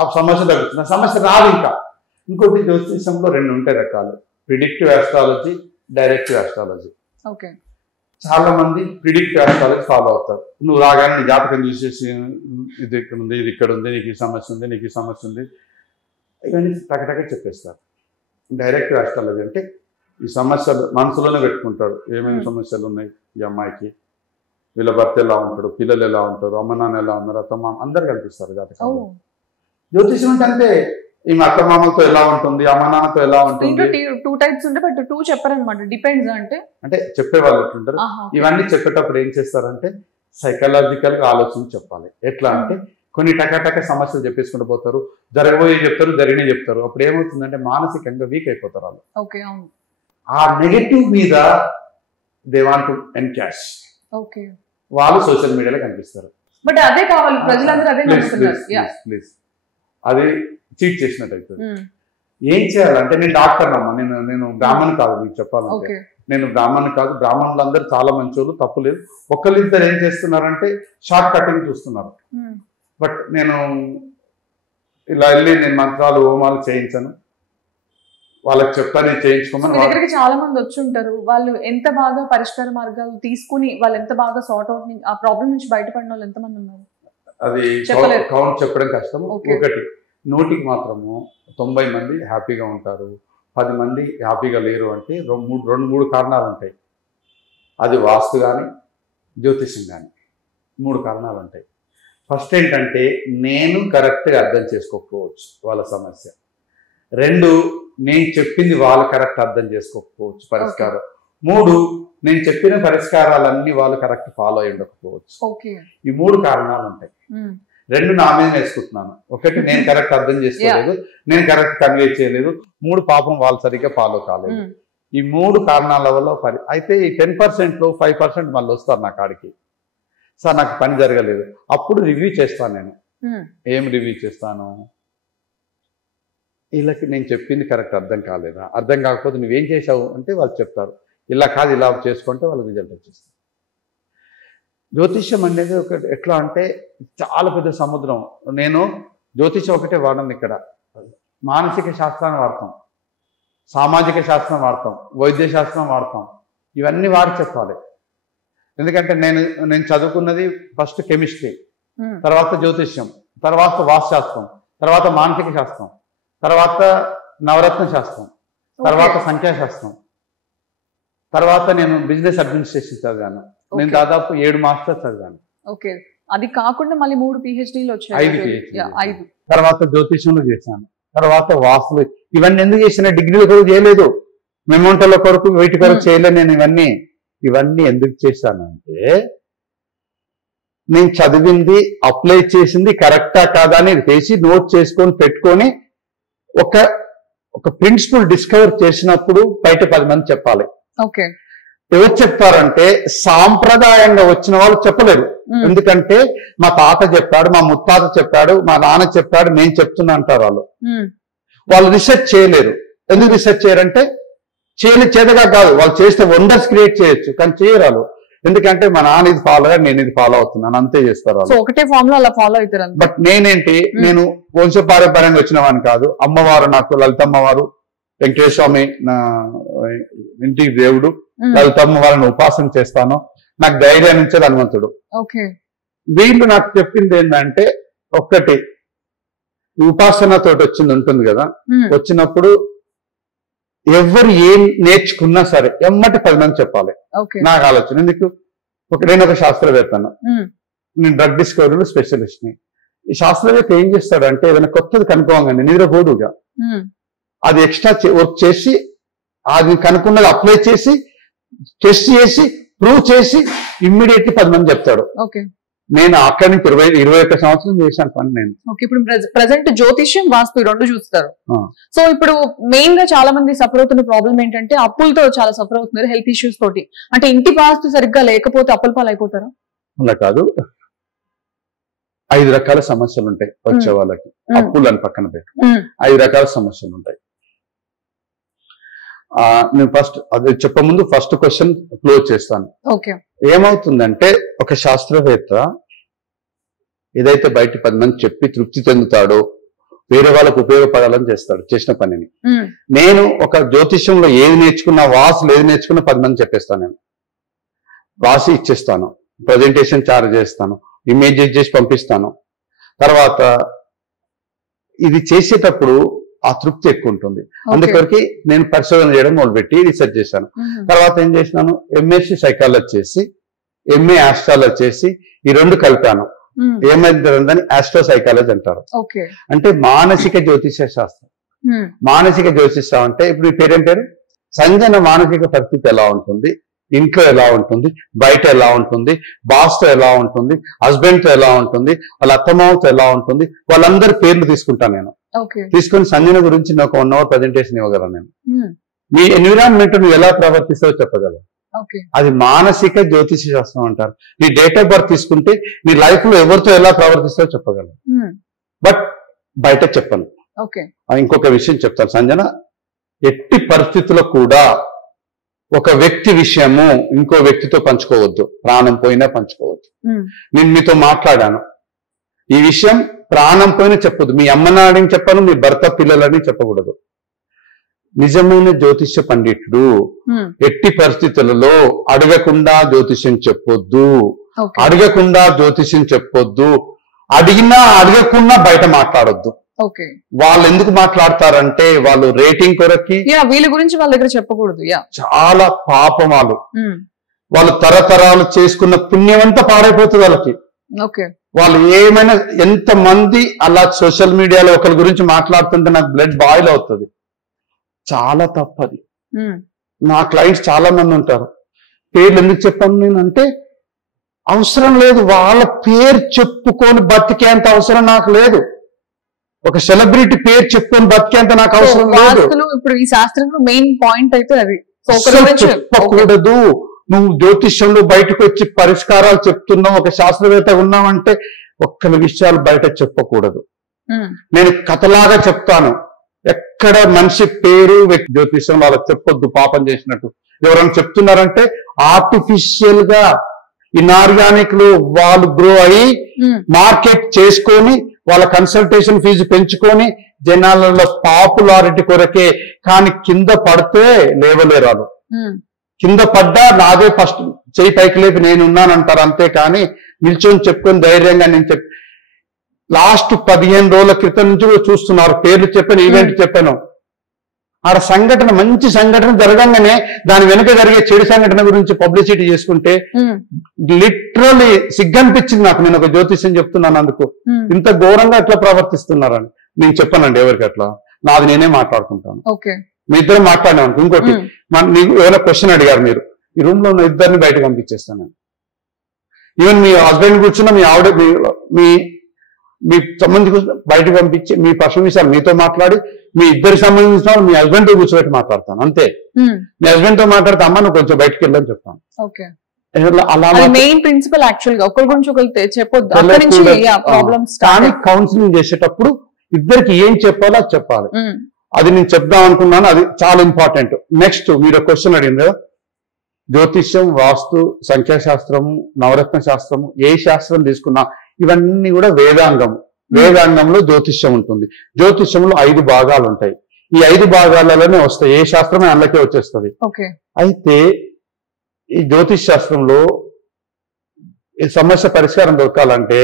ఆ సమస్య తగ్గుతుంది, ఆ సమస్య రాదు. ఇంకా ఇంకోటి జ్యోతిషంలో 2 ఉంటాయి రకాలు, ప్రిడిక్టివ్ ఆస్ట్రాలజీ, డైరెక్టివ్ ఆస్ట్రాలజీ. చాలా మంది ప్రిడిక్టివ్ ఆస్ట్రాలజీ ఫాలో అవుతారు. నువ్వు రాగానే నీ జాతకం చూసేసి ఇది ఇక్కడ ఉంది, ఇది ఇక్కడ ఉంది, నీకు ఈ సమస్య ఉంది, నీకు ఈ సమస్య ఉంది, ఇవన్నీ టకటక చెప్పేస్తారు. డైరెక్టివ్ ఆస్ట్రాలజీ అంటే ఈ సమస్యలు మనసులోనే పెట్టుకుంటాడు, ఏమేమి సమస్యలు ఉన్నాయి ఈ అమ్మాయికి, వీళ్ళ భర్త ఎలా ఉంటాడు, పిల్లలు ఎలా ఉంటారు, అమ్మ నాన్న ఎలా ఉన్నారు, అత్తమ్మ అందరు కనిపిస్తారు జాతకంలో. జ్యోతిషం అంటే అంతే, ఈమె అత్తమామలతో ఎలా ఉంటుంది, అమ్మ నాన్నతో ఎలా ఉంటుంది. 2 టైప్స్ ఉంటే బట్ 2 చెప్పారనమాట, డిపెండ్స్ అంటే చెప్పేవాళ్ళు ఎట్లుంటారు. ఇవన్నీ చెప్పేటప్పుడు ఏం చేస్తారంటే సైకలాజికల్ గా ఆలోచన చెప్పాలి. ఎట్లా అంటే కొన్ని టకటక సమస్యలు చెప్పేసుకుంటూ పోతారు, జరగబోయే చెప్తారు, జరిగినవి చెప్తారు. అప్పుడు ఏమవుతుందంటే మానసికంగా వీక్ అయిపోతారు వాళ్ళు. ఆ నెగటివ్ మీద దే వాంట్ టు ఎన్కాష్, వాళ్ళు సోషల్ మీడియాలో కనిపిస్తారు. బట్ అదే కావాలి ప్రజలందరూ, అదే ప్లీజ్ అది చీట్ చేసినట్టు అవుతుంది. ఏం చేయాలంటే నేను డాక్టర్ అమ్మా, నేను బ్రాహ్మణ్ కాదు, మీకు చెప్పాలంటే నేను బ్రాహ్మణ్ కాదు. బ్రాహ్మణులందరూ చాలా మంచోళ్ళు, తప్పు లేదు. ఒకళ్ళిద్దరు ఏం చేస్తున్నారంటే షార్ట్ కటింగ్ చూస్తున్నారు. బట్ నేను ఇలా వెళ్ళి నేను మంత్రాలు హోమాలు చేయించను, వాళ్ళకి చెప్తానే చేయించుకోమని. చాలా మంది వచ్చి ఉంటారు, వాళ్ళు ఎంత బాగా పరిష్కార మార్గాలు తీసుకుని వాళ్ళు ఎంత బాగా సార్ట్ అవుట్ ఆ ప్రాబ్లం నుంచి బయటపడిన వాళ్ళు ఎంతమంది ఉన్నారు అది కౌంట్ చెప్పడం కష్టం. ఒకటి 100కి మాత్రము 90 మంది హ్యాపీగా ఉంటారు, 10 మంది హ్యాపీగా లేరు అంటే 2-3 కారణాలు ఉంటాయి. అది వాస్తు కానీ జ్యోతిషం కానీ 3 కారణాలు ఉంటాయి. ఫస్ట్ ఏంటంటే నేను కరెక్ట్గా అర్థం చేసుకోకపోవచ్చు వాళ్ళ సమస్య. 2 నేను చెప్పింది వాళ్ళు కరెక్ట్ అర్థం చేసుకోకపోవచ్చు పరిష్కారం. 3 నేను చెప్పిన పరిష్కారాలన్నీ వాళ్ళు కరెక్ట్ ఫాలో అయి ఉండకపోవచ్చు. ఈ 3 కారణాలు ఉంటాయి. 2 నా మీద వేసుకుంటున్నాను. ఒకటి నేను కరెక్ట్ అర్థం చేసుకోలేదు, నేను కరెక్ట్ కన్వే చేయలేదు, 3 పాపం వాళ్ళు సరిగ్గా ఫాలో కాలేదు. ఈ 3 కారణాల వల్ల అయితే ఈ 10%లో 5% మళ్ళీ వస్తారు నా కాడికి, సార్ నాకు పని జరగలేదు. అప్పుడు రివ్యూ చేస్తాను నేను. ఏం రివ్యూ చేస్తాను, వీళ్ళకి నేను చెప్పింది కరెక్ట్ అర్థం కాలేదా, అర్థం కాకపోతే నువ్వేం చేసావు అంటే వాళ్ళు చెప్తారు, ఇలా కాదు ఇలా చేసుకుంటే వాళ్ళకి రిజల్ట్ వచ్చేస్తుంది. జ్యోతిష్యం అనేది ఒక ఎట్లా అంటే చాలా పెద్ద సముద్రం. నేను జ్యోతిష్యం ఒకటే వాడను, ఇక్కడ మానసిక శాస్త్రాన్ని వాడతాం, సామాజిక శాస్త్రం వాడతాం, వైద్య శాస్త్రం వాడతాం, ఇవన్నీ వాడి చెప్పాలి. ఎందుకంటే నేను చదువుకున్నది ఫస్ట్ కెమిస్ట్రీ, తర్వాత జ్యోతిష్యం, తర్వాత వాస్తుశాస్త్రం, తర్వాత మానసిక శాస్త్రం, తర్వాత నవరత్న శాస్త్రం, తర్వాత సంఖ్యాశాస్త్రం, తర్వాత నేను బిజినెస్ అడ్మినిస్ట్రేషన్ చదివాను. నేను దాదాపు 7 మాస్టర్స్ చదివాను. అది కాకుండా మళ్ళీ 3 PhDలు వచ్చాయి, 5 తర్వాత జ్యోతిష్యంలో చేశాను, తర్వాత వాస్తులు. ఇవన్నీ ఎందుకు చేసిన, డిగ్రీల కొరకు చేయలేదు, మెమోంటల కొరకు వీటి కొరకు చేయలేదు. నేను ఇవన్నీ ఎందుకు చేశాను అంటే నేను చదివింది అప్లై చేసింది కరెక్టా కాదా అని చేసి నోట్ చేసుకొని పెట్టుకొని ఒక ప్రిన్సిపల్ డిస్కవర్ చేసినప్పుడు బయట 10 మంది చెప్పాలి. ఎవరు చెప్తారంటే సాంప్రదాయంగా వచ్చిన వాళ్ళు చెప్పలేరు. ఎందుకంటే మా తాత చెప్పాడు, మా ముత్తాత చెప్పాడు, మా నాన్న చెప్పాడు, నేను చెప్తున్నా అంటారు వాళ్ళు. వాళ్ళు రిసెర్చ్ చేయలేరు. ఎందుకు రిసెర్చ్ చేయరంటే చేతగా కాదు, వాళ్ళు చేస్తే వండర్స్ క్రియేట్ చేయొచ్చు, కానీ చేయరాలు. ఎందుకంటే మా నాన్న ఇది ఫాలో అయ్యారు, నేను ఇది ఫాలో అవుతున్నాను, అంతే చేస్తారు. ఒకటే ఫామ్ లో అలా ఫాలో అవుతారు. బట్ నేనేంటి, నేను వంశపారంపర్యంగా వచ్చిన వాడిని కాదు. అమ్మవారు నాకు లలితమ్మవారు, వెంకటేశ్వర స్వామి నా ఇంటికి దేవుడు, లలితమ్మ వారిని ఉపాసన చేస్తాను. నాకు ధైర్యాన్ని ఇచ్చేది హనుమంతుడు. వీళ్ళు నాకు చెప్పింది ఏంటంటే, ఒక్కటి ఉపాసనతోటి వచ్చింది ఉంటుంది కదా, వచ్చినప్పుడు ఎవరు ఏం నేర్చుకున్నా సరే ఎమ్మటి 10 మంది చెప్పాలి. నాకు ఆలోచన ఎందుకు, నేను ఒక శాస్త్రవేత్తను, నేను డ్రగ్ డిస్కవరీలో స్పెషలిస్ట్ ని. ఈ శాస్త్రవేత్త ఏం చేస్తాడంటే ఏదైనా కొత్తది కనుక్కోగానే నిద్రపోడుగా అది ఎక్స్ట్రా వర్క్ చేసి అది కనుక్కున్నది అప్లై చేసి టెస్ట్ చేసి ప్రూవ్ చేసి ఇమ్మీడియట్లీ 10 మంది చెప్తాడు. నేను అక్కడి నుంచి 21 సంవత్సరం చేశాను పని నేను. ఇప్పుడు ప్రెసెంట్ జ్యోతిష్యం, వాస్తు రెండు చూస్తారు. సో ఇప్పుడు మెయిన్ గా చాలా మంది సఫర్ అవుతున్న ప్రాబ్లం ఏంటంటే అప్పులతో చాలా సఫర్ అవుతున్నారు, హెల్త్ ఇష్యూస్ తోటి. అంటే ఇంటి వాస్తు సరిగ్గా లేకపోతే అప్పుల పాలు అయిపోతారా? అలా కాదు, 5 రకాల సమస్యలు ఉంటాయి వచ్చే వాళ్ళకి. అప్పులని పక్కన పెట్టి 5 రకాల సమస్యలు ఉంటాయి. నేను ఫస్ట్ అది చెప్పే ముందు ఫస్ట్ క్వశ్చన్ క్లోజ్ చేస్తాను. ఏమవుతుందంటే ఒక శాస్త్రవేత్త ఏదైతే బయట 10 మంది చెప్పి తృప్తి చెందుతాడో వేరే వాళ్ళకు ఉపయోగపడాలని చేస్తాడు చేసిన పనిని. నేను ఒక జ్యోతిష్యంలో ఏది నేర్చుకున్నా, వాసులు ఏది నేర్చుకున్నా 10 మంది చెప్పేస్తాను. నేను వాసి ఇచ్చేస్తాను, ప్రజెంటేషన్ చార్జ్ చేస్తాను, ఇమేజెస్ చేసి పంపిస్తాను. తర్వాత ఇది చేసేటప్పుడు ఆ తృప్తి ఎక్కువ ఉంటుంది. అందుకొరికి నేను పరిశోధన చేయడం మొదలుపెట్టి రీసెర్చ్ చేశాను. తర్వాత ఏం చేసినాను, ఎంఎస్సి సైకాలజీ చేసి ఎంఏ ఆస్ట్రాలజీ చేసి ఈ 2 కలిపాను. ఏమైందని ఆస్ట్రో సైకాలజీ అంటారు. అంటే మానసిక జ్యోతిష శాస్త్రం. మానసిక జ్యోతిషం అంటే ఇప్పుడు ఈ పేరేం పేరు, సంజన మానసిక పరిస్థితి ఎలా ఉంటుంది, ఇంట్లో ఎలా ఉంటుంది, బయట ఎలా ఉంటుంది, బాస్తో ఎలా ఉంటుంది, హస్బెండ్ తో ఎలా ఉంటుంది, వాళ్ళ అత్తమామతో ఎలా ఉంటుంది, వాళ్ళందరి పేర్లు తీసుకుంటాను నేను. తీసుకొని సంజన గురించి నాకు 1 hour ప్రజెంటేషన్ ఇవ్వగలను నేను. మీ ఎన్విరాన్మెంట్ నువ్వు ఎలా ప్రవర్తిస్తావో చెప్పగలను. అది మానసిక జ్యోతిష శాస్త్రం అంటారు. నీ డేట్ ఆఫ్ బర్త్ తీసుకుంటే నీ లైఫ్ లో ఎవరితో ఎలా ప్రవర్తిస్తావో చెప్పగలను, బట్ బయట చెప్పను. ఇంకొక విషయం చెప్తాను సంజన, ఎట్టి పరిస్థితుల్లో కూడా ఒక వ్యక్తి విషయము ఇంకో వ్యక్తితో పంచుకోవద్దు, ప్రాణం పోయినా పంచుకోవద్దు. నేను మీతో మాట్లాడాను, ఈ విషయం ప్రాణం పోయినా చెప్పొద్దు. మీ అమ్మనాడిని చెప్పను, మీ భర్త పిల్లలని చెప్పకూడదు. నిజమైన జ్యోతిష్య పండితుడు ఎట్టి పరిస్థితులలో అడగకుండా జ్యోతిష్యం చెప్పొద్దు, అడగకుండా జ్యోతిష్యం చెప్పొద్దు, అడగకుండా బయట మాట్లాడొద్దు. వాళ్ళు ఎందుకు మాట్లాడతారంటే వాళ్ళు రేటింగ్ కొరకి, వీళ్ళ గురించి వాళ్ళ దగ్గర చెప్పకూడదు. చాలా పాపం వాళ్ళు తరతరాలు చేసుకున్న పుణ్యం అంతా పాడైపోతుంది వాళ్ళకి. వాళ్ళు ఏమైనా ఎంత మంది అలా సోషల్ మీడియాలో ఒకరి గురించి మాట్లాడుతుంటే నాకు బ్లడ్ బాయిల్ అవుతుంది. చాలా తప్పది. నా క్లయింట్స్ చాలా మంది ఉంటారు. పేర్లు ఎందుకు చెప్పాను నేను అంటే, అవసరం లేదు, వాళ్ళ పేరు చెప్పుకొని బతికేంత అవసరం నాకు లేదు. ఒక సెలబ్రిటీ పేరు చెప్పుకొని బతికేంత నాకు అవసరం లేదు. ఇప్పుడు ఈ శాస్త్రంలో మెయిన్ పాయింట్ అయితే అది చెప్పకూడదు. నువ్వు జ్యోతిష్యంలో బయటకు వచ్చి పరిష్కారాలు చెప్తున్నావు, ఒక శాస్త్రవేత్త ఉన్నావంటే ఒక్కరి విషయాలు బయట చెప్పకూడదు. నేను కథలాగా చెప్తాను, ఎక్కడ మనిషి పేరు జ్యోతిష్యం వాళ్ళకి చెప్పొద్దు, పాపం చేసినట్టు. ఎవరైనా చెప్తున్నారంటే ఆర్టిఫిషియల్ గా ఇన్ఆర్గానిక్ లో వాళ్ళు గ్రో అయ్యి మార్కెట్ చేసుకొని వాళ్ళ కన్సల్టేషన్ ఫీజు పెంచుకొని జనాలలో పాపులారిటీ కొరకే, కానీ కింద పడితే లేవలేరాలు. కింద పడ్డా నాదే ఫస్ట్ చేయి పైకి లేపి నేనున్నానంటారు, అంతే కానీ నిల్చొని చెప్పుకొని ధైర్యంగా నేను లాస్ట్ 15 రోజుల క్రితం నుంచి కూడా చూస్తున్నారు. పేర్లు చెప్పాను, ఈవెంట్ చెప్పాను. ఆడ సంఘటన, మంచి సంఘటన జరగంగానే దాని వెనుక జరిగే చెడు సంఘటన గురించి పబ్లిసిటీ చేసుకుంటే లిటరల్లీ సిగ్గనిపించింది నాకు. నేను ఒక జ్యోతిష్యం చెప్తున్నాను అందుకు, ఇంత ఘోరంగా ఎట్లా ప్రవర్తిస్తున్నారని. నేను చెప్పానండి ఎవరికి అట్లా, నాది నేనే మాట్లాడుకుంటాను. మీ ఇద్దరు మాట్లాడినాను. ఇంకోటి, మీకు ఏమైనా క్వశ్చన్ అడిగారు మీరు, ఈ రూమ్ లో ఉన్న ఇద్దరిని బయటకు పంపించేస్తాను. ఈవెన్ మీ హస్బెండ్ కూర్చున్నా, మీ ఆవిడ, మీ మీ సంబంధించిన బయటకు పంపించి మీ పర్సనల్ విషయాలు మీతో మాట్లాడి మీ ఇద్దరికి సంబంధించిన వాళ్ళు మీ హస్బెండ్ తో కూర్చోబెట్టి మాట్లాడతాను అంతే. మీ హస్బెండ్ తో మాట్లాడితే అమ్మ నువ్వు కొంచెం బయటకు వెళ్ళని చెప్తాను. మెయిన్ ప్రిన్సిపల్ యాక్చువల్ గా ఒకరి గురించి ఒకరు చెప్పొద్దు. కానీ కౌన్సిలింగ్ చేసేటప్పుడు ఇద్దరికి ఏం చెప్పాలో అది చెప్పాలి. అది నేను చెప్దాం అనుకున్నాను, అది చాలా ఇంపార్టెంట్. నెక్స్ట్ మీరు క్వశ్చన్ అడిగింది కదా, జ్యోతిష్యం, వాస్తు, సంఖ్యాశాస్త్రము, నవరత్న శాస్త్రము, ఏ శాస్త్రం తీసుకున్నా ఇవన్నీ కూడా వేదాంగం. వేదాంగంలో జ్యోతిష్యం ఉంటుంది. జ్యోతిష్యంలో 5 భాగాలు ఉంటాయి. ఈ 5 భాగాలలోనే వస్తాయి, ఏ శాస్త్రమే అందులోకే వచ్చేస్తుంది. అయితే ఈ జ్యోతిష్ శాస్త్రంలో ఈ సమస్య పరిష్కారం దొరకాలంటే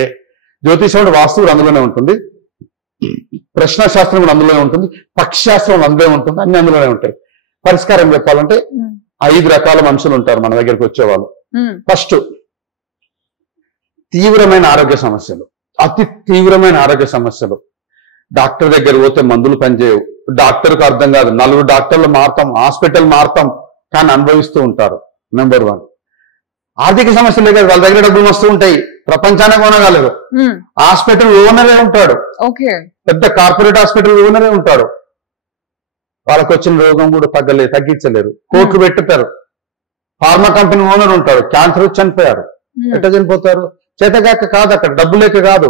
జ్యోతిషం వాస్తువు అందులోనే ఉంటుంది, ప్రశ్న శాస్త్రం కూడా అందులోనే ఉంటుంది, పక్షశాస్త్రం అందులోనే ఉంటుంది, అన్ని అందులోనే ఉంటాయి. పరిష్కారం చెప్పాలంటే 5 రకాల మనుషులు ఉంటారు మన దగ్గరికి వచ్చేవాళ్ళు. ఫస్ట్ తీవ్రమైన ఆరోగ్య సమస్యలు, అతి తీవ్రమైన ఆరోగ్య సమస్యలు. డాక్టర్ దగ్గర పోతే మందులు పనిచేయవు, డాక్టర్కు అర్థం కాదు, 4 డాక్టర్లు మారుతాం, హాస్పిటల్ మారుతాం, కానీ అనుభవిస్తూ ఉంటారు. నెంబర్ 1. ఆర్థిక సమస్యలే కాదు, వాళ్ళ దగ్గర డబ్బులు వస్తూ ఉంటాయి, ప్రపంచాన్ని కొనగలరు. హాస్పిటల్ ఓనరే ఉంటాడు, పెద్ద కార్పొరేట్ హాస్పిటల్ ఓనరే ఉంటాడు, వాళ్ళకు వచ్చిన రోగం కూడా తగ్గించలేరు, కోట్లు పెట్టుతారు. ఫార్మా కంపెనీ ఓనర్ ఉంటాడు, క్యాన్సర్ వచ్చి చనిపోయారు. ఎట్లా చనిపోతారు? చేతగాక కాదు, అక్కడ డబ్బు లేక కాదు,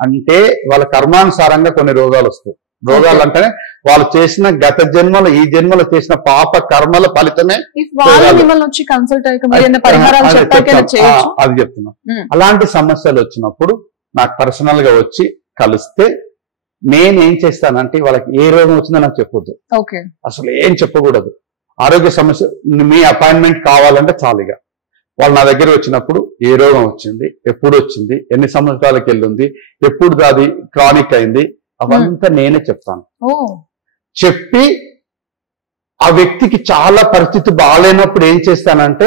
అంటే వాళ్ళ కర్మానుసారంగా కొన్ని రోగాలు వస్తాయి. రోగాలు అంటేనే వాళ్ళు చేసిన గత జన్మలు, ఈ జన్మలో చేసిన పాప కర్మల ఫలితమే అది చెప్తున్నా. అలాంటి సమస్యలు వచ్చినప్పుడు నాకు పర్సనల్ గా వచ్చి కలిస్తే నేనేం చేస్తానంటే వాళ్ళకి ఏ రోగం వచ్చిందో నాకు చెప్పొద్దు, అసలు ఏం చెప్పకూడదు. ఆరోగ్య సమస్య మీ అపాయింట్మెంట్ కావాలంటే చాలుగా వాళ్ళు నా దగ్గర వచ్చినప్పుడు ఏ రోగం వచ్చింది, ఎప్పుడు వచ్చింది, ఎన్ని సంవత్సరాలకి వెళ్ళింది, ఎప్పుడు అది క్రానిక్ అయింది, అవంతా నేనే చెప్తాను. చెప్పి ఆ వ్యక్తికి చాలా పరిస్థితి బాగాలేనప్పుడు ఏం చేస్తానంటే,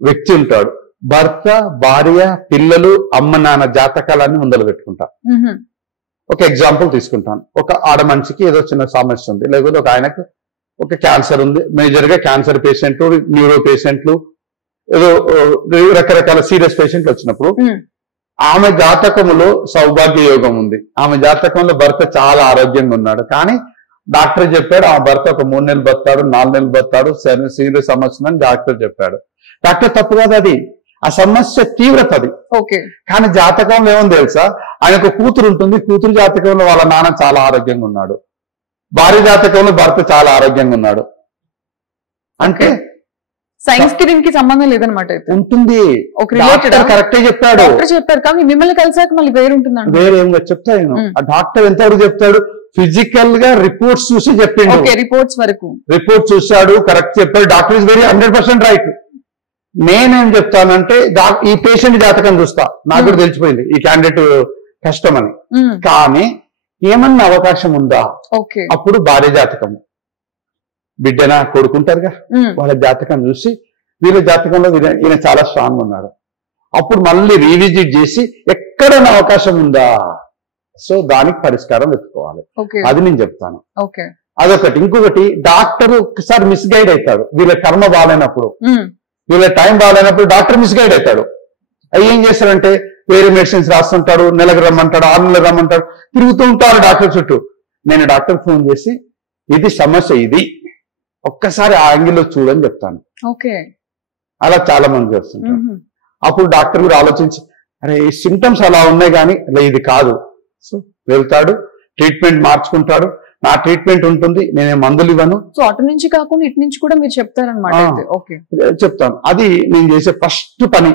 వ్యక్తి ఉంటాడు, భర్త, భార్య, పిల్లలు, అమ్మ నాన్న జాతకాలన్నీ ముందర పెట్టుకుంటా. ఒక ఎగ్జాంపుల్ తీసుకుంటాను. ఒక ఆడ మనిషికి ఏదో చిన్న సమస్య ఉంది, లేకపోతే ఒక ఆయనకు ఒక క్యాన్సర్ ఉంది, మేజర్ గా క్యాన్సర్ పేషెంట్లు, న్యూరో పేషెంట్లు, ఏదో రకరకాల సీరియస్ పేషెంట్లు వచ్చినప్పుడు ఆమె జాతకములో సౌభాగ్య యోగం ఉంది, ఆమె జాతకంలో భర్త చాలా ఆరోగ్యంగా ఉన్నాడు, కానీ డాక్టర్ చెప్పాడు ఆ భర్త ఒక 3 నెలలు బతాడు, 4 నెలలు బతాడు, సీరియస్ సమస్య అని డాక్టర్ చెప్పాడు. డాక్టర్ తప్పు కాదు, అది ఆ సమస్య తీవ్రత అది. కానీ జాతకంలో ఏముంది తెలుసా, ఆయనకు కూతురు ఉంటుంది, కూతురు జాతకంలో వాళ్ళ నాన్న చాలా ఆరోగ్యంగా ఉన్నాడు, భార్య జాతకంలో భర్త చాలా ఆరోగ్యంగా ఉన్నాడు. అంటే సైన్స్ కి దీనికి సంబంధం లేదనమాట. ఉంటుంది, కరెక్టే చెప్పాడు, చెప్పారు, కానీ మిమ్మల్ని కలిసాక మళ్ళీ వేరుంటుందండి. వేరేం చెప్తాను. ఆ డాక్టర్ ఎంతవరకు చెప్తాడు, ఫిజికల్ గా రిపోర్ట్స్ చూసి చెప్పిండు, రిపోర్ట్స్ వరకు రిపోర్ట్ చూశాడు, కరెక్ట్ చెప్పాడు. Doctor is very 100% right. నేనేం చెప్తానంటే ఈ పేషెంట్ జాతకం చూస్తా, నాకు కూడా తెలిసిపోయింది ఈ క్యాండిడేట్ కష్టం అని, కానీ ఏమన్నా అవకాశం ఉందా, అప్పుడు భార్య జాతకం, బిడ్డన కొడుకుంటారుగా, వాళ్ళ జాతకం చూసి వీళ్ళ జాతకంలో ఈయన చాలా స్ట్రాంగ్ ఉన్నాడు, అప్పుడు మళ్ళీ రీవిజిట్ చేసి ఎక్కడైనా అవకాశం ఉందా, సో దానికి పరిష్కారం వెతుక్కోవాలి. అది నేను చెప్తాను. అదొకటి. ఇంకొకటి, డాక్టర్ ఒకసారి మిస్గైడ్ అవుతాడు, వీళ్ళ కర్మ బాగాలేనప్పుడు, వీళ్ళ టైం బాగాలేనప్పుడు డాక్టర్ మిస్గైడ్ అవుతాడు. అవి ఏం చేస్తారంటే వేరే మెడిసిన్స్ రాస్తుంటాడు, నెలకు రమ్మంటాడు, 6 నెలలకు రమ్మంటాడు, తిరుగుతూ ఉంటారు డాక్టర్ చుట్టూ. నేను డాక్టర్ ఫోన్ చేసి ఇది సమస్య, ఇది ఒక్కసారి ఆ యాంగిల్లో చూడని చెప్తాను. అలా చాలా మంది చేస్తుంటారు. అప్పుడు డాక్టర్ కూడా ఆలోచించి అరే ఈ సిమ్టమ్స్ అలా ఉన్నాయి కానీ ఇది కాదు, సో వెళ్తాడు, ట్రీట్మెంట్ మార్చుకుంటాడు. నా ట్రీట్మెంట్ ఉంటుంది, నేనే మందులు ఇవ్వను. సో అటు నుంచి కాకుండా ఇటు నుంచి కూడా మీరు చెప్తారనమాట. చెప్తాను. అది నేను చేసే ఫస్ట్ పని.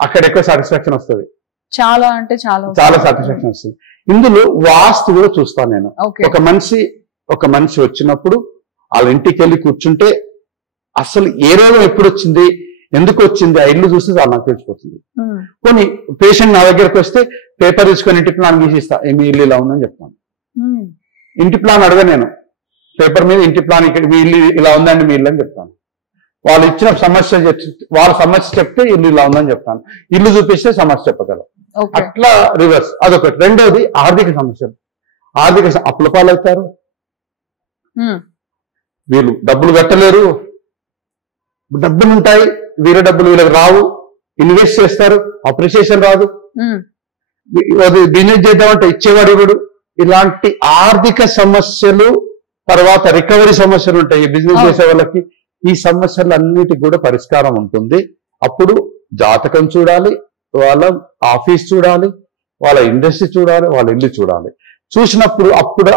అక్కడ ఎక్కువ సాటిస్ఫాక్షన్ వస్తుంది, చాలా అంటే చాలా సాటిస్ఫాక్షన్ వస్తుంది. ఇందులో వాస్తు కూడా చూస్తాను నేను. ఒక మనిషి వచ్చినప్పుడు వాళ్ళ ఇంటికి వెళ్ళి కూర్చుంటే అసలు ఏ రోగం ఎప్పుడు వచ్చింది, ఎందుకు వచ్చింది, ఆ ఇల్లు చూస్తే చాలా నాకు తెలిసిపోతుంది. కొన్ని పేషెంట్ నా దగ్గరకు వస్తే పేపర్ తీసుకొని ఇంటి ప్లాన్ గీసిస్తా, మీ ఇల్లు ఇలా ఉందని చెప్తాను. ఇంటి ప్లాన్ అడగా నేను, పేపర్ మీద ఇంటి ప్లాన్ ఇక్కడ మీ ఇల్లు ఇలా ఉందండి మీ ఇల్లు అని చెప్తాను. వాళ్ళు ఇచ్చిన సమస్య వాళ్ళ సమస్య చెప్తే ఇల్లు ఇలా ఉందని చెప్తాను, ఇల్లు చూపిస్తే సమస్య చెప్పగలరు. అట్లా రివర్స్. అదొకటి. రెండోది ఆర్థిక సమస్యలు. అప్పుల పాలవుతారు, వీళ్ళు డబ్బులు కట్టలేరు, డబ్బులు ఉంటాయి, వీళ్ళ డబ్బులు వీళ్ళకి రావు, ఇన్వెస్ట్ చేస్తారు, అప్రిషియేషన్ రాదు. బిజినెస్ చేద్దామంటే ఇచ్చేవాడు ఇవ్వడు. ఇలాంటి ఆర్థిక సమస్యలు, తర్వాత రికవరీ సమస్యలు ఉంటాయి ఈ బిజినెస్ చేసే వాళ్ళకి. ఈ సమస్యలు అన్నిటికి కూడా పరిష్కారం ఉంటుంది. అప్పుడు జాతకం చూడాలి, వాళ్ళ ఆఫీస్ చూడాలి, వాళ్ళ ఇండస్ట్రీ చూడాలి, వాళ్ళ ఇల్లు చూడాలి. చూసినప్పుడు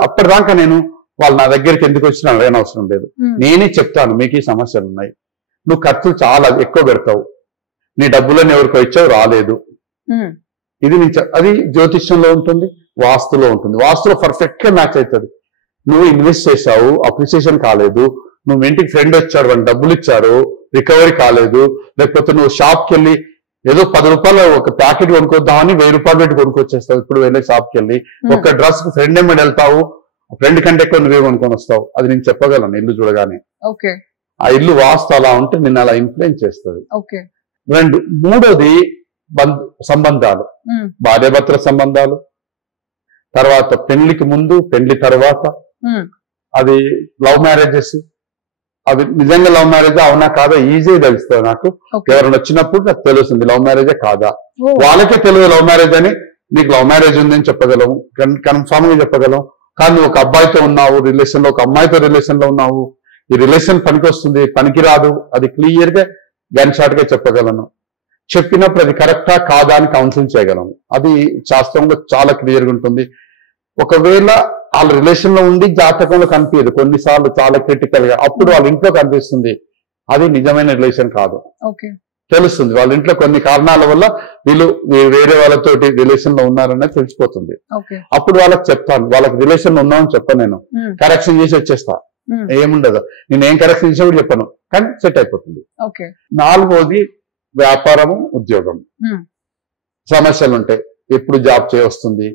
అప్పటిదాకా నేను వాళ్ళు నా దగ్గరికి ఎందుకు వచ్చినా అడగనవసరం లేదు. నేనే చెప్తాను, మీకు ఈ సమస్యలు ఉన్నాయి, నువ్వు ఖర్చులు చాలా ఎక్కువ పెడతావు, నీ డబ్బులను ఎవరికో ఇచ్చావు రాలేదు. ఇది అది జ్యోతిష్యంలో ఉంటుంది, వాస్తులో ఉంటుంది. వాస్తులో పర్ఫెక్ట్ గా మ్యాచ్ అవుతుంది. నువ్వు ఇన్వెస్ట్ చేశావు, అప్రిసియేషన్ కాలేదు, నువ్వు ఇంటికి ఫ్రెండ్ వచ్చాడు, వాడిని డబ్బులు ఇచ్చారు, రికవరీ కాలేదు, లేకపోతే నువ్వు షాప్కి వెళ్ళి ఏదో 10 రూపాయలు ఒక ప్యాకెట్ కొనుక్కొద్దామని 1000 రూపాయలు పెట్టి కొనుక్కొచ్చేస్తావు. ఇప్పుడు వెళ్ళే షాప్కి వెళ్ళి ఒక డ్రెస్ కు ఫ్రెండ్ ఏమని వెళ్తావు, ఫ్రెండ్ కంటే ఎక్కువ నువ్వే కొనుక్కొని వస్తావు. అది నేను చెప్పగలను ఇల్లు చూడగానే. ఆ ఇల్లు వాస్తు అలా ఉంటే నిన్ను అలా ఇన్ఫ్లుయెన్స్ చేస్తుంది. మూడోది సంబంధాలు, భార్యాభర్తల సంబంధాలు, తర్వాత పెళ్లికి ముందు, పెళ్లి తర్వాత, అది లవ్ మ్యారేజెస్, అవి నిజంగా లవ్ మ్యారేజ్ అవునా కాదా ఈజీ తెలుస్తుంది నాకు. ఎవరైనా వచ్చినప్పుడు నాకు తెలుస్తుంది లవ్ మ్యారేజే కాదా. వాళ్ళకే తెలియదు లవ్ మ్యారేజ్ అని. నీకు లవ్ మ్యారేజ్ ఉందని చెప్పగలము, కన్ఫామ్ గా చెప్పగలం. కానీ నువ్వు ఒక అబ్బాయితో ఉన్నావు రిలేషన్ లో, ఒక అమ్మాయితో రిలేషన్ లో ఉన్నావు, ఈ రిలేషన్ పనికి వస్తుంది, పనికి రాదు, అది క్లియర్ గా గన్ షాట్ గా చెప్పగలను. చెప్పినప్పుడు అది కరెక్టా కాదా అని కౌన్సిలింగ్ చేయగలను. అది శాస్త్రంలో చాలా క్లియర్ గా ఉంటుంది. ఒకవేళ వాళ్ళ రిలేషన్ లో ఉండి జాతకంలో కనిపించదు కొన్నిసార్లు చాలా క్రిటికల్ గా, అప్పుడు వాళ్ళ ఇంట్లో కనిపిస్తుంది అది నిజమైన రిలేషన్ కాదు, తెలుస్తుంది. వాళ్ళ ఇంట్లో కొన్ని కారణాల వల్ల వీళ్ళు వేరే వాళ్ళతోటి రిలేషన్ లో ఉన్నారనేది తెలిసిపోతుంది. అప్పుడు వాళ్ళకి చెప్తాను, వాళ్ళకి రిలేషన్ లో ఉన్నామని చెప్పను, నేను కరెక్షన్ చేసి వచ్చేస్తా, ఏముండదు. నేను ఏం కరెక్షన్ చేసా కూడా చెప్పను, కానీ సెట్ అయిపోతుంది. నాలుగోది వ్యాపారము, ఉద్యోగం. సమస్యలు ఉంటాయి, ఎప్పుడు జాబ్ చేయొస్తుంది,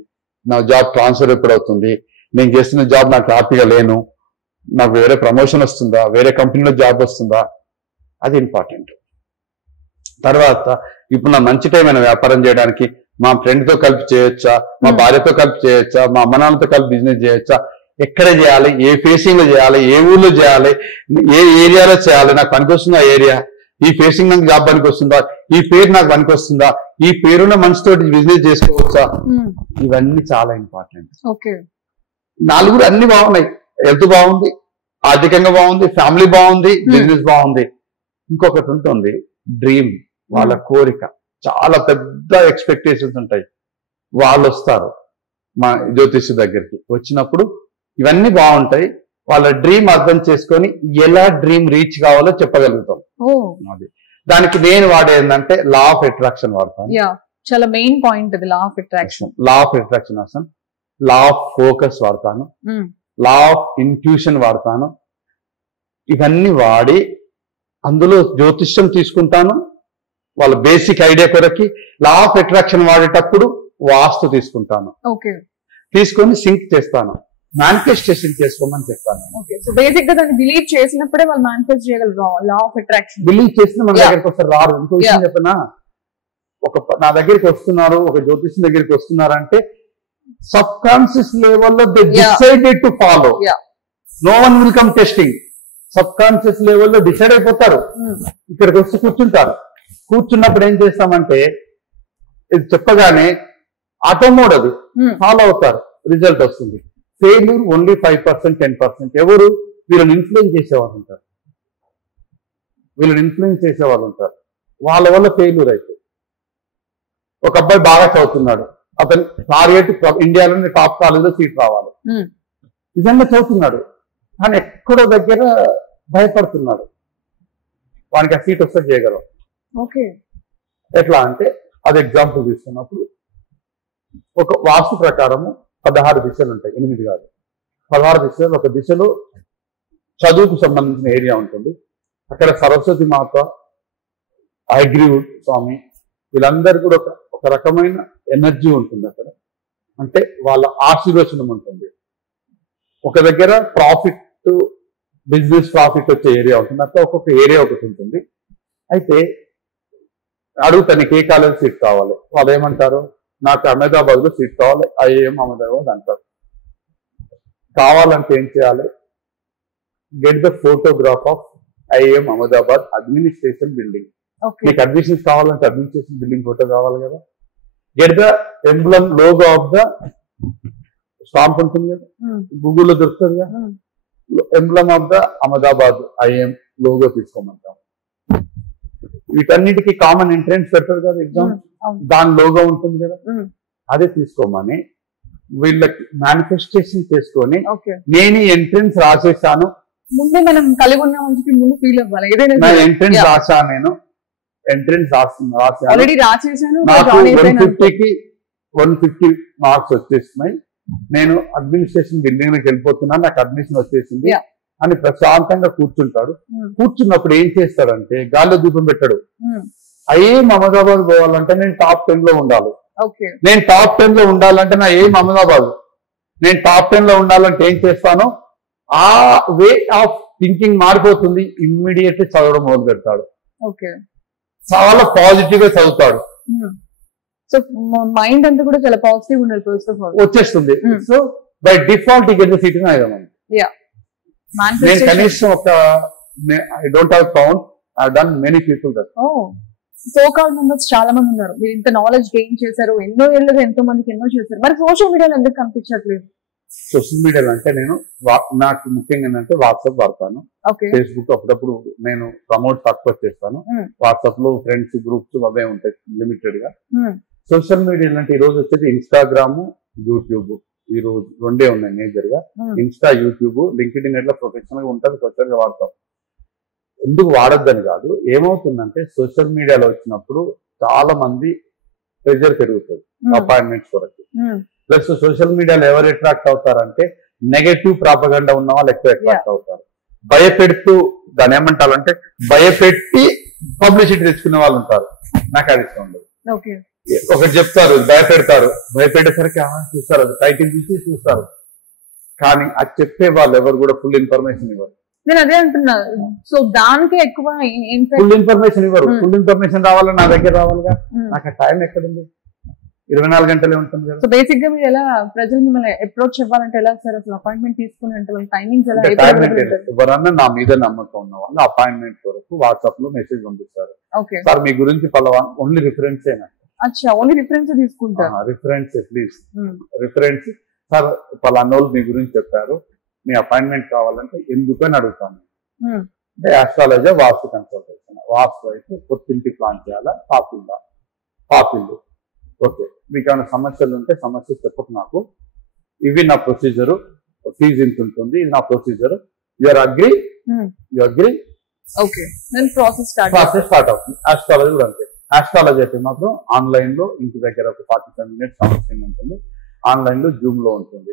నా జాబ్ ట్రాన్స్ఫర్ ఎప్పుడు అవుతుంది, నేను చేస్తున్న జాబ్ నాకు హ్యాపీగా లేను, నాకు వేరే ప్రమోషన్ వస్తుందా, వేరే కంపెనీలో జాబ్ వస్తుందా, అది ఇంపార్టెంట్. తర్వాత ఇప్పుడు నా మంచి టైం అయినా వ్యాపారం చేయడానికి, మా ఫ్రెండ్తో కలిపి చేయొచ్చా, మా భార్యతో కలిపి చేయొచ్చా, మా అమ్మ నాన్నతో కలిపి బిజినెస్ చేయొచ్చా, ఎక్కడ చేయాలి, ఏ ఫేసింగ్ లో చేయాలి, ఏ ఊళ్ళో చేయాలి, ఏ ఏరియాలో చేయాలి, నాకు పనికొస్తుందా ఏరియా, ఈ ఫేసింగ్ నాకు జాబ్ పనికి వస్తుందా, ఈ పేరు నాకు పనికి వస్తుందా, ఈ పేరున్న మనిషితోటి బిజినెస్ చేసుకోవచ్చా, ఇవన్నీ చాలా ఇంపార్టెంట్. నలుగురు అన్ని బాగున్నాయి, హెల్త్ బాగుంది, ఆర్థికంగా బాగుంది, ఫ్యామిలీ బాగుంది, బిజినెస్ బాగుంది. ఇంకొకటి ఉంటుంది డ్రీమ్, వాళ్ళ కోరిక, చాలా పెద్ద ఎక్స్పెక్టేషన్స్ ఉంటాయి. వాళ్ళు వస్తారు మా జ్యోతిష్ దగ్గరికి, వచ్చినప్పుడు ఇవన్నీ బాగుంటాయి, వాళ్ళ డ్రీమ్ అర్థం చేసుకొని ఎలా డ్రీమ్ రీచ్ కావాలో చెప్పగలుగుతాం. అది దానికి నేను వాడేందంటే లా ఆఫ్ అట్రాక్షన్ వాడతాను. చాలా మెయిన్ పాయింట్ ఇది, లా of attraction. Law of attraction వాడతాను, లా ఆఫ్ ఫోకస్ వాడతాను, లా ఆఫ్ ఇంట్యూషన్ వాడతాను. ఇవన్నీ వాడి అందులో జ్యోతిష్యం తీసుకుంటాను వాళ్ళ బేసిక్ ఐడియా కొరకి. లా ఆఫ్ అట్రాక్షన్ వాడేటప్పుడు వాస్తు తీసుకుంటాను, తీసుకొని సింక్ చేస్తాను, మేనిఫెస్టేషన్ చేసుకోమని చెప్తాను. బేసిక్ గా దాన్ని బిలీవ్ చేసినప్పుడే వాళ్ళు మేనిఫెస్ట్ చేయగలరు. లా ఆఫ్ అట్రాక్షన్ బిలీవ్ చేసిన మన దగ్గరికి వస్తారు, రారు. ఇంకో విషయం చెప్పనా, నా దగ్గరికి వస్తున్నారు, ఒక జ్యోతిష్యం దగ్గరికి వస్తున్నారంటే సబ్ కాన్షియస్ లెవెల్లో they decided to follow, no one will come testing. Subconscious లెవెల్లో డిసైడ్ అయిపోతారు, ఇక్కడికి వచ్చి కూర్చుంటారు. కూర్చున్నప్పుడు ఏం చేస్తామంటే ఇది చెప్పగానే ఆటోమోడ్ అది ఫాలో అవుతారు, రిజల్ట్ వస్తుంది. Failure only 5%, 10%. ఎవరు? వీళ్ళని ఇన్ఫ్లుయెన్స్ చేసేవాళ్ళు ఉంటారు, వీళ్ళని ఇన్ఫ్లుయెన్స్ చేసేవాళ్ళు ఉంటారు, వాళ్ళ వల్ల ఫెయిల్యూర్ అయితే. ఒక అబ్బాయి బాగా చదువుతున్నాడు, అతను టార్గెట్ ఇండియాలోని టాప్ కాలేజీలో సీట్ రావాలి, నిజంగా చదువుతున్నాడు, కానీ ఎక్కడో దగ్గర భయపడుతున్నాడు, వానికి ఆ సీట్ వస్తే చేయగలం. ఎట్లా అంటే అది ఎగ్జాంపుల్ తీసుకున్నప్పుడు ఒక వాస్తు ప్రకారము 16 దిశలు ఉంటాయి, 8 కాదు 16 దిశలు. ఒక దిశలో చదువుకు సంబంధించిన ఏరియా ఉంటుంది, అక్కడ సరస్వతి మాత, హయగ్రీవుడ్ స్వామి, వీళ్ళందరూ కూడా ఒక రకమైన ఎనర్జీ ఉంటుంది అక్కడ, అంటే వాళ్ళ ఆశీర్వచనం ఉంటుంది. ఒక దగ్గర ప్రాఫిట్, బిజినెస్ ప్రాఫిట్ వచ్చే ఏరియా ఉంటుంది, అట్లా ఒక్కొక్క ఏరియా ఒకటి ఉంటుంది. అయితే అడుగుతా నీకు ఏ కాలేజ్ సీట్ కావాలి, వాళ్ళు ఏమంటారు, నాకు అహ్మదాబాద్ లో సీట్ కావాలి, ఐఏఎం అహ్మదాబాద్ అంటారు. కావాలంటే ఏం చేయాలి, get the photograph of IIM Ahmedabad administration building. నీకు అడ్మిషన్స్ కావాలంటే అడ్మినిస్ట్రేషన్ బిల్డింగ్ ఫోటో కావాలి కదా, get the emblem logo of the stamp ఉంటుంది కదా, గూగుల్లో దొరుకుతుంది కదా, emblem of the Ahmedabad IIM logo తీసుకోమంటాం. వీటన్నిటికీ కామన్ ఎంట్రెన్స్ పెడతారు కదా ఎగ్జామ్, దాని లోగో ఉంటుంది కదా, అదే తీసుకోమని వీళ్ళకి మేనిఫెస్టేషన్ చేసుకొని నేను ఎంట్రెన్స్ రాసేసాను, ముందే మనం కలిగి ఉన్నామని ముందు ఫీల్ అవ్వాలి. నా ఎంట్రెన్స్ రాశాను, నేను ఎంట్రెన్స్ రాశాను, ఆల్రెడీ రాసేసాను, నాకు 150 మార్క్స్ వచ్చేస్తున్నాయి, నేను అడ్మినిస్ట్రేషన్ బిల్డింగ్కి వెళ్ళిపోతున్నాను, నాకు అడ్మిషన్ వచ్చేసింది అని ప్రశాంతంగా కూర్చుంటాడు. కూర్చున్నప్పుడు ఏం చేస్తాడంటే గాల్లో దీపం పెట్టాడు. ఐఎం అహ్మదాబాద్ పోవాలంటే నేను టాప్ 10 లో ఉండాలి, నేను టాప్ 10 లో ఉండాలంటే నా ఏం అహ్మదాబాద్, నేను టాప్ 10 లో ఉండాలంటే ఏం చేస్తాను, ఆ వే ఆఫ్ థింకింగ్ మారిపోతుంది. ఇమ్మీడియట్ చదవడం మొదలు పెడతాడు, చాలా పాజిటివ్ గా చదువుతాడు. సో మైండ్ అంతా కూడా చాలా పాజిటివ్ ఉండాలి, వచ్చేస్తుంది. సో బై డిఫాల్ట్ ఈ get the seat in I'm. నేను కనీసం ఒక I don't have count, I have done many people that. So call members చాలా మంది ఉన్నారు, మీరు ఇంత నాలెడ్జ్ గెయిన్ చేశారు, ఎన్నో ఏళ్ళుగా ఎంతో మందికి ఎన్నో చేశారు, మరి సోషల్ మీడియాలో ఎందుకు కనిపించట్లేదు? సోషల్ మీడియాలో అంటే నేను నాకు ముఖ్యంగా ఏంటంటే వాట్సాప్ వాడతాను, ఫేస్బుక్ అప్పుడప్పుడు నేను ప్రమోట్ తక్కువ చేస్తాను, వాట్సాప్ లో ఫ్రెండ్స్ గ్రూప్స్ అవే ఉంటాయి లిమిటెడ్ గా. సోషల్ మీడియాలో అంటే ఈ రోజు వచ్చేది ఇన్స్టాగ్రామ్, యూట్యూబ్, ఈ రోజు రెండే ఉన్నాయి మేజర్ గా. ఇన్స్టా, యూట్యూబ్, లింక్డ్ఇన్ ఎట్లా ప్రొఫెషనల్ గా ఉంటుంది, కొత్తగా వాడతాం. ఎందుకు వాడద్దని కాదు, ఏమవుతుందంటే సోషల్ మీడియాలో వచ్చినప్పుడు చాలా మంది ప్రెజర్ పెరుగుతుంది అపాయింట్మెంట్స్ కొరకు. ప్లస్ సోషల్ మీడియాలో ఎవరు అట్రాక్ట్ అవుతారంటే నెగటివ్ ప్రాపగండా ఉన్న వాళ్ళు ఎక్కువ అట్రాక్ట్ అవుతారు. భయపెడుతూ దాన్ని ఏమంటారంటే భయపెట్టి పబ్లిసిటీ తెచ్చుకునే వాళ్ళు ఉంటారు. నాకు అది ఇష్టం ఉండదు. ఒకటి చెప్తారు, భయపెడతారు, భయపెట్టేసరికి చూస్తారు, అది టైటిల్ తీసి చూస్తారు, కానీ అది చెప్పే వాళ్ళు ఎవరు కూడా ఫుల్ ఇన్ఫర్మేషన్ ఇవ్వరు. నేను అదే అంటున్నా, సో దానికి ఎక్కువ ఫుల్ ఇన్ఫర్మేషన్ ఇవ్వరు. ఫుల్ ఇన్ఫర్మేషన్ రావాలని నా దగ్గర రావాలిగా, నాకు టైం ఎక్కడుంది, 24 గంటలే ఉంటుంది కదా. సో బేసిక్ గా మీరు ఎలా ప్రజలు మిమ్మల్ని అప్రోచ్ అవ్వాలంటే ఎలా సార్, అసలు అపాయింట్మెంట్ తీసుకుని అంటే టైమింగ్స్ ఎలా? ఎవరన్నా నా మీద నమ్మకం ఉన్న వాళ్ళు అపాయింట్మెంట్ వరకు వాట్సాప్ లో మెసేజ్ పంపిస్తారు, సార్ మీ గురించి పలవా, ఓన్లీ రిఫరెన్స్ అయినా. అచ్చా, ఓన్లీ రిఫరెన్స్ తీసుకుంటారు? రిఫరెన్స్ ప్లీజ్, రిఫరెన్స్ సార్ పలానోళ్ళు మీ గురించి చెప్పారు, మీ అపాయింట్మెంట్ కావాలంటే ఎందుకని అడుగుతాను. అంటే ఆస్ట్రాలజీ, వాస్తు కన్సల్టేషన్, వాస్తు అయితే కొత్తింటి ప్లాన్ చేయాలా, పాపిల్లు, ఓకే మీకు ఏమైనా సమస్యలు ఉంటే సమస్యలు చెప్పకు నాకు, ఇవి నా ప్రొసీజరు, ఫీజు ఇంత ఉంటుంది, ఇది నా procedure, you're agree, process start అవుతుంది. ఆస్ట్రాలజీ కూడా అంతే. ఆస్ట్రాలజీ అయితే మాత్రం ఆన్లైన్ లో ఇంటి దగ్గర ఒక 45 minutes కౌన్సిలింగ్ ఉంటుంది, ఆన్లైన్ లో జూమ్ లో ఉంటుంది.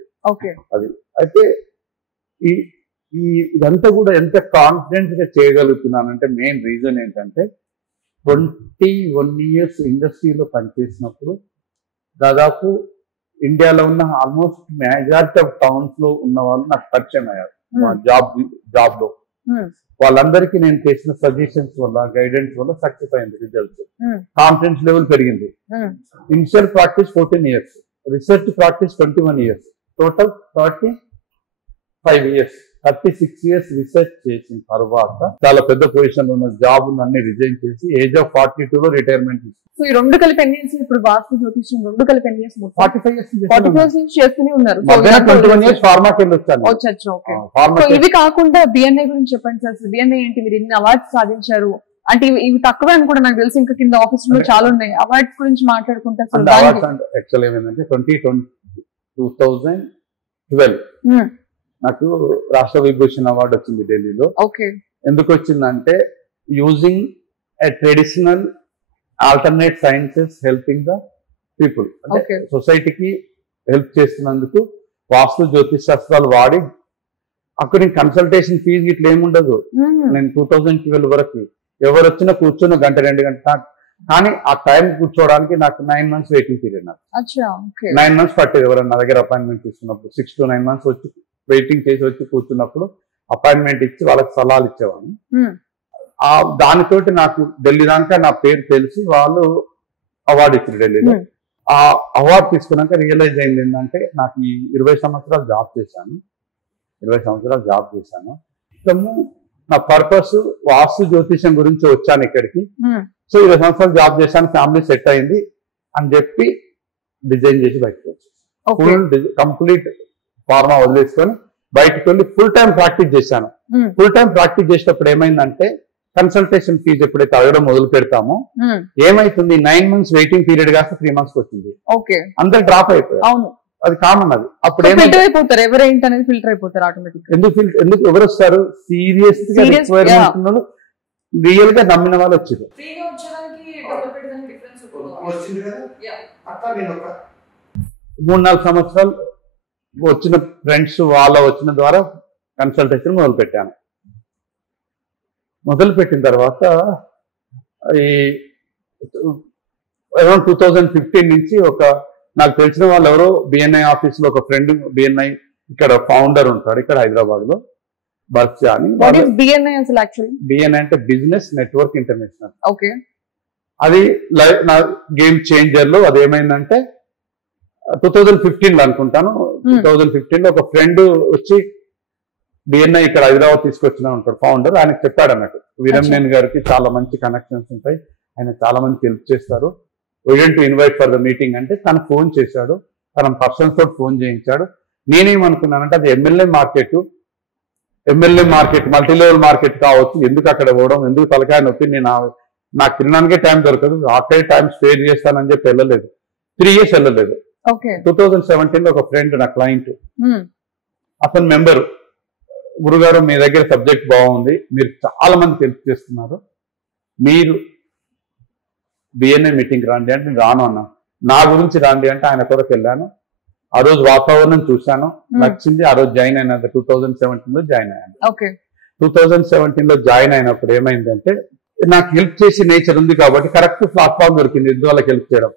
అది అయితే ఇదంతా కూడా ఎంత కాన్ఫిడెంట్ గా చేయగలుగుతున్నానంటే మెయిన్ రీజన్ ఏంటంటే 21 years ఇండస్ట్రీలో పనిచేసినప్పుడు దాదాపు ఇండియాలో ఉన్న ఆల్మోస్ట్ మెజారిటీ ఆఫ్ టౌన్స్ లో ఉన్న వాళ్ళు నాకు పరిచయం అయ్యారు జాబ్ లో. వాళ్ళందరికీ నేను చేసిన సజెషన్స్ వల్ల, గైడెన్స్ వల్ల సక్సెస్ అయింది రిజల్ట్స్, కాన్ఫిడెన్స్ లెవెల్ పెరిగింది. Initial practice 14 years, research practice 21 years, total 35 years, 36 years research చేసిన తర్వాత చాలా పెద్ద పొజిషన్ ఉన్న జాబ్ అన్ని రిజైన్ చేసి ఏజ్ ఆఫ్ 42 లో రిటైర్మెంట్ తీసుకున్నాను. సో ఈ రెండు కలిపి ఎన్ని ఇయర్స్ ఇప్పుడు వాస్తు జ్యోతిష్యం రెండు కలిపి ఎన్ని ఇయర్స్? 45 years చేస్తూనే ఉన్నారు. 21 years ఫార్మాకి వెళ్ళి వచ్చాను. ఇవి కాకుండా బిఎన్ఐ గురించి చెప్పండి సార్. బిఎన్ఐ ఏంటి, మీరు ఇన్ని అవార్డ్స్ సాధించారు అంటే ఇవి తక్కువే అనుకుంటా నాకు తెలిసి, ఇంకా కింద ఆఫీస్ లో చాలా ఉన్నాయి. అవార్డ్స్ గురించి మాట్లాడుకుంటే యాక్చువల్ ఏమైందంటే 2012 నాకు రాష్ట్ర విభూషణ్ అవార్డు వచ్చింది ఢిల్లీలో. ఎందుకు వచ్చిందంటే using a traditional alternate sciences helping the people, అంటే సొసైటీకి హెల్ప్ చేస్తున్నందుకు వాస్తు జ్యోతిష్ శాస్త్రాలు వాడి. అక్కడ కన్సల్టేషన్ ఫీజు ఇట్లా ఏముండదు. నేను 2012 వరకు ఎవరు వచ్చినా కూర్చొని 1-2 గంటలు, కానీ ఆ టైం కూర్చోవడానికి నాకు 9 months వెయిటింగ్ పీరియడ్. నాకు 9 months పట్టేది ఎవరైనా నా దగ్గర అపాయింట్మెంట్ తీసుకున్నప్పుడు. 6 to 9 months వచ్చి వెయిటింగ్ చేసి వచ్చి కూర్చున్నప్పుడు అపాయింట్మెంట్ ఇచ్చి వాళ్ళకి సలహాలు ఇచ్చేవాడిని. దానితోటి నాకు ఢిల్లీ దాకా నా పేరు తెలిసి వాళ్ళు అవార్డు ఇచ్చారు ఢిల్లీలో. ఆ అవార్డు తీసుకున్నాక రియలైజ్ అయింది ఏంటంటే నాకు ఈ 20 సంవత్సరాలు జాబ్ చేశాను. నా పర్పస్ వాస్తు జ్యోతిషం గురించి వచ్చాను ఇక్కడికి. సో 20 సంవత్సరాలు జాబ్ చేశాను, ఫ్యామిలీ సెట్ అయింది అని చెప్పి డిజైన్ చేసి బయటకు వచ్చేసి ఫుల్ కంప్లీట్ ఫార్మా వదిలేసుకొని బయటకు వెళ్ళి ఫుల్ టైం ప్రాక్టీస్ చేశాను. ఫుల్ టైం ప్రాక్టీస్ చేసేటప్పుడు ఏమైందంటే కన్సల్టేషన్ ఫీజు ఎప్పుడైతే అడగడం మొదలు పెడతామో ఏమైతుంది 9 months వెయిటింగ్ పీరియడ్ కాస్త 3 months వచ్చింది. అందరు డ్రాప్ అయిపోయారు. అది కామన్. అది అప్పుడు అయిపోతారు ఎవరేంటి అనేది ఫిల్టర్ అయిపోతారు ఆటోమేటిక్. ఎందుకు ఎవరు వస్తారు? సీరియస్ గా రిక్వైర్మెంట్ ఉన్న రియల్ గా నమ్మిన వాళ్ళు వచ్చారు. వచ్చింది కదా అట్లా నేను ఒక 3-4 సంవత్సరాలు వచ్చిన ఫ్రెండ్స్ వాళ్ళ వచ్చిన ద్వారా కన్సల్టేషన్ మొదలు పెట్టాను. మొదలుపెట్టిన తర్వాత ఈ అరౌండ్ 2015 నుంచి నాకు తెలిసిన వాళ్ళు ఎవరో బిఎన్ఐ ఆఫీస్ లో ఒక ఫ్రెండ్ బిఎన్ఐ ఇక్కడ ఫౌండర్ ఉంటాడు ఇక్కడ హైదరాబాద్ లో బర్చా అని. బిఎన్ఐ అంటే బిజినెస్ నెట్వర్క్ ఇంటర్నేషనల్. అది నా గేమ్ చేంజర్ లో అది ఏమైందంటే 2015 లో అనుకుంటాను. 2015 లో ఒక ఫ్రెండ్ వచ్చి బిఎన్ఐ ఇక్కడ హైదరాబాద్ తీసుకొచ్చిన ఉంటాడు ఫౌండర్. ఆయనకు చెప్పాడు అన్నట్టు వీరమనేని గారికి చాలా మంచి కనెక్షన్స్ ఉంటాయి, ఆయన చాలా మందికి హెల్ప్ చేస్తారు, to invite for the meeting అంటే తను ఫోన్ చేశాడు. తన పర్సన్స్ తోటి ఫోన్ చేయించాడు. నేనేమనుకున్నానంటే అది MLA market multi level market కావచ్చు, ఎందుకు అక్కడ పోవడం, ఎందుకు తలకాయ నొప్పి, నాకు తినడానికే టైం దొరకదు, అక్కడే టైం స్పేర్ చేస్తానని చెప్పి వెళ్ళలేదు. 3 years వెళ్ళలేదు. 2017 లో ఒక ఫ్రెండ్ నా క్లయింట్, అతను మెంబర్, గురుగారు మీ దగ్గర సబ్జెక్ట్ బాగుంది, మీరు చాలా మంది హెల్ప్ చేస్తున్నారు, మీరు బిఎన్ఐ మీటింగ్ రాండి అంటే నేను రాను అన్నా. నా గురించి రాండి అంటే ఆయన కొరకు వెళ్ళాను. ఆ రోజు వాతావరణం చూశాను, నచ్చింది. ఆ రోజు జాయిన్ అయినా 2017 లో జాయిన్ అయ్యాను. 2017 లో జాయిన్ అయినప్పుడు ఏమైందంటే నాకు హెల్ప్ చేసే నేచర్ ఉంది కాబట్టి కరెక్ట్ ప్లాట్ఫామ్ దొరికింది ఎదురు వాళ్ళకి హెల్ప్ చేయడం.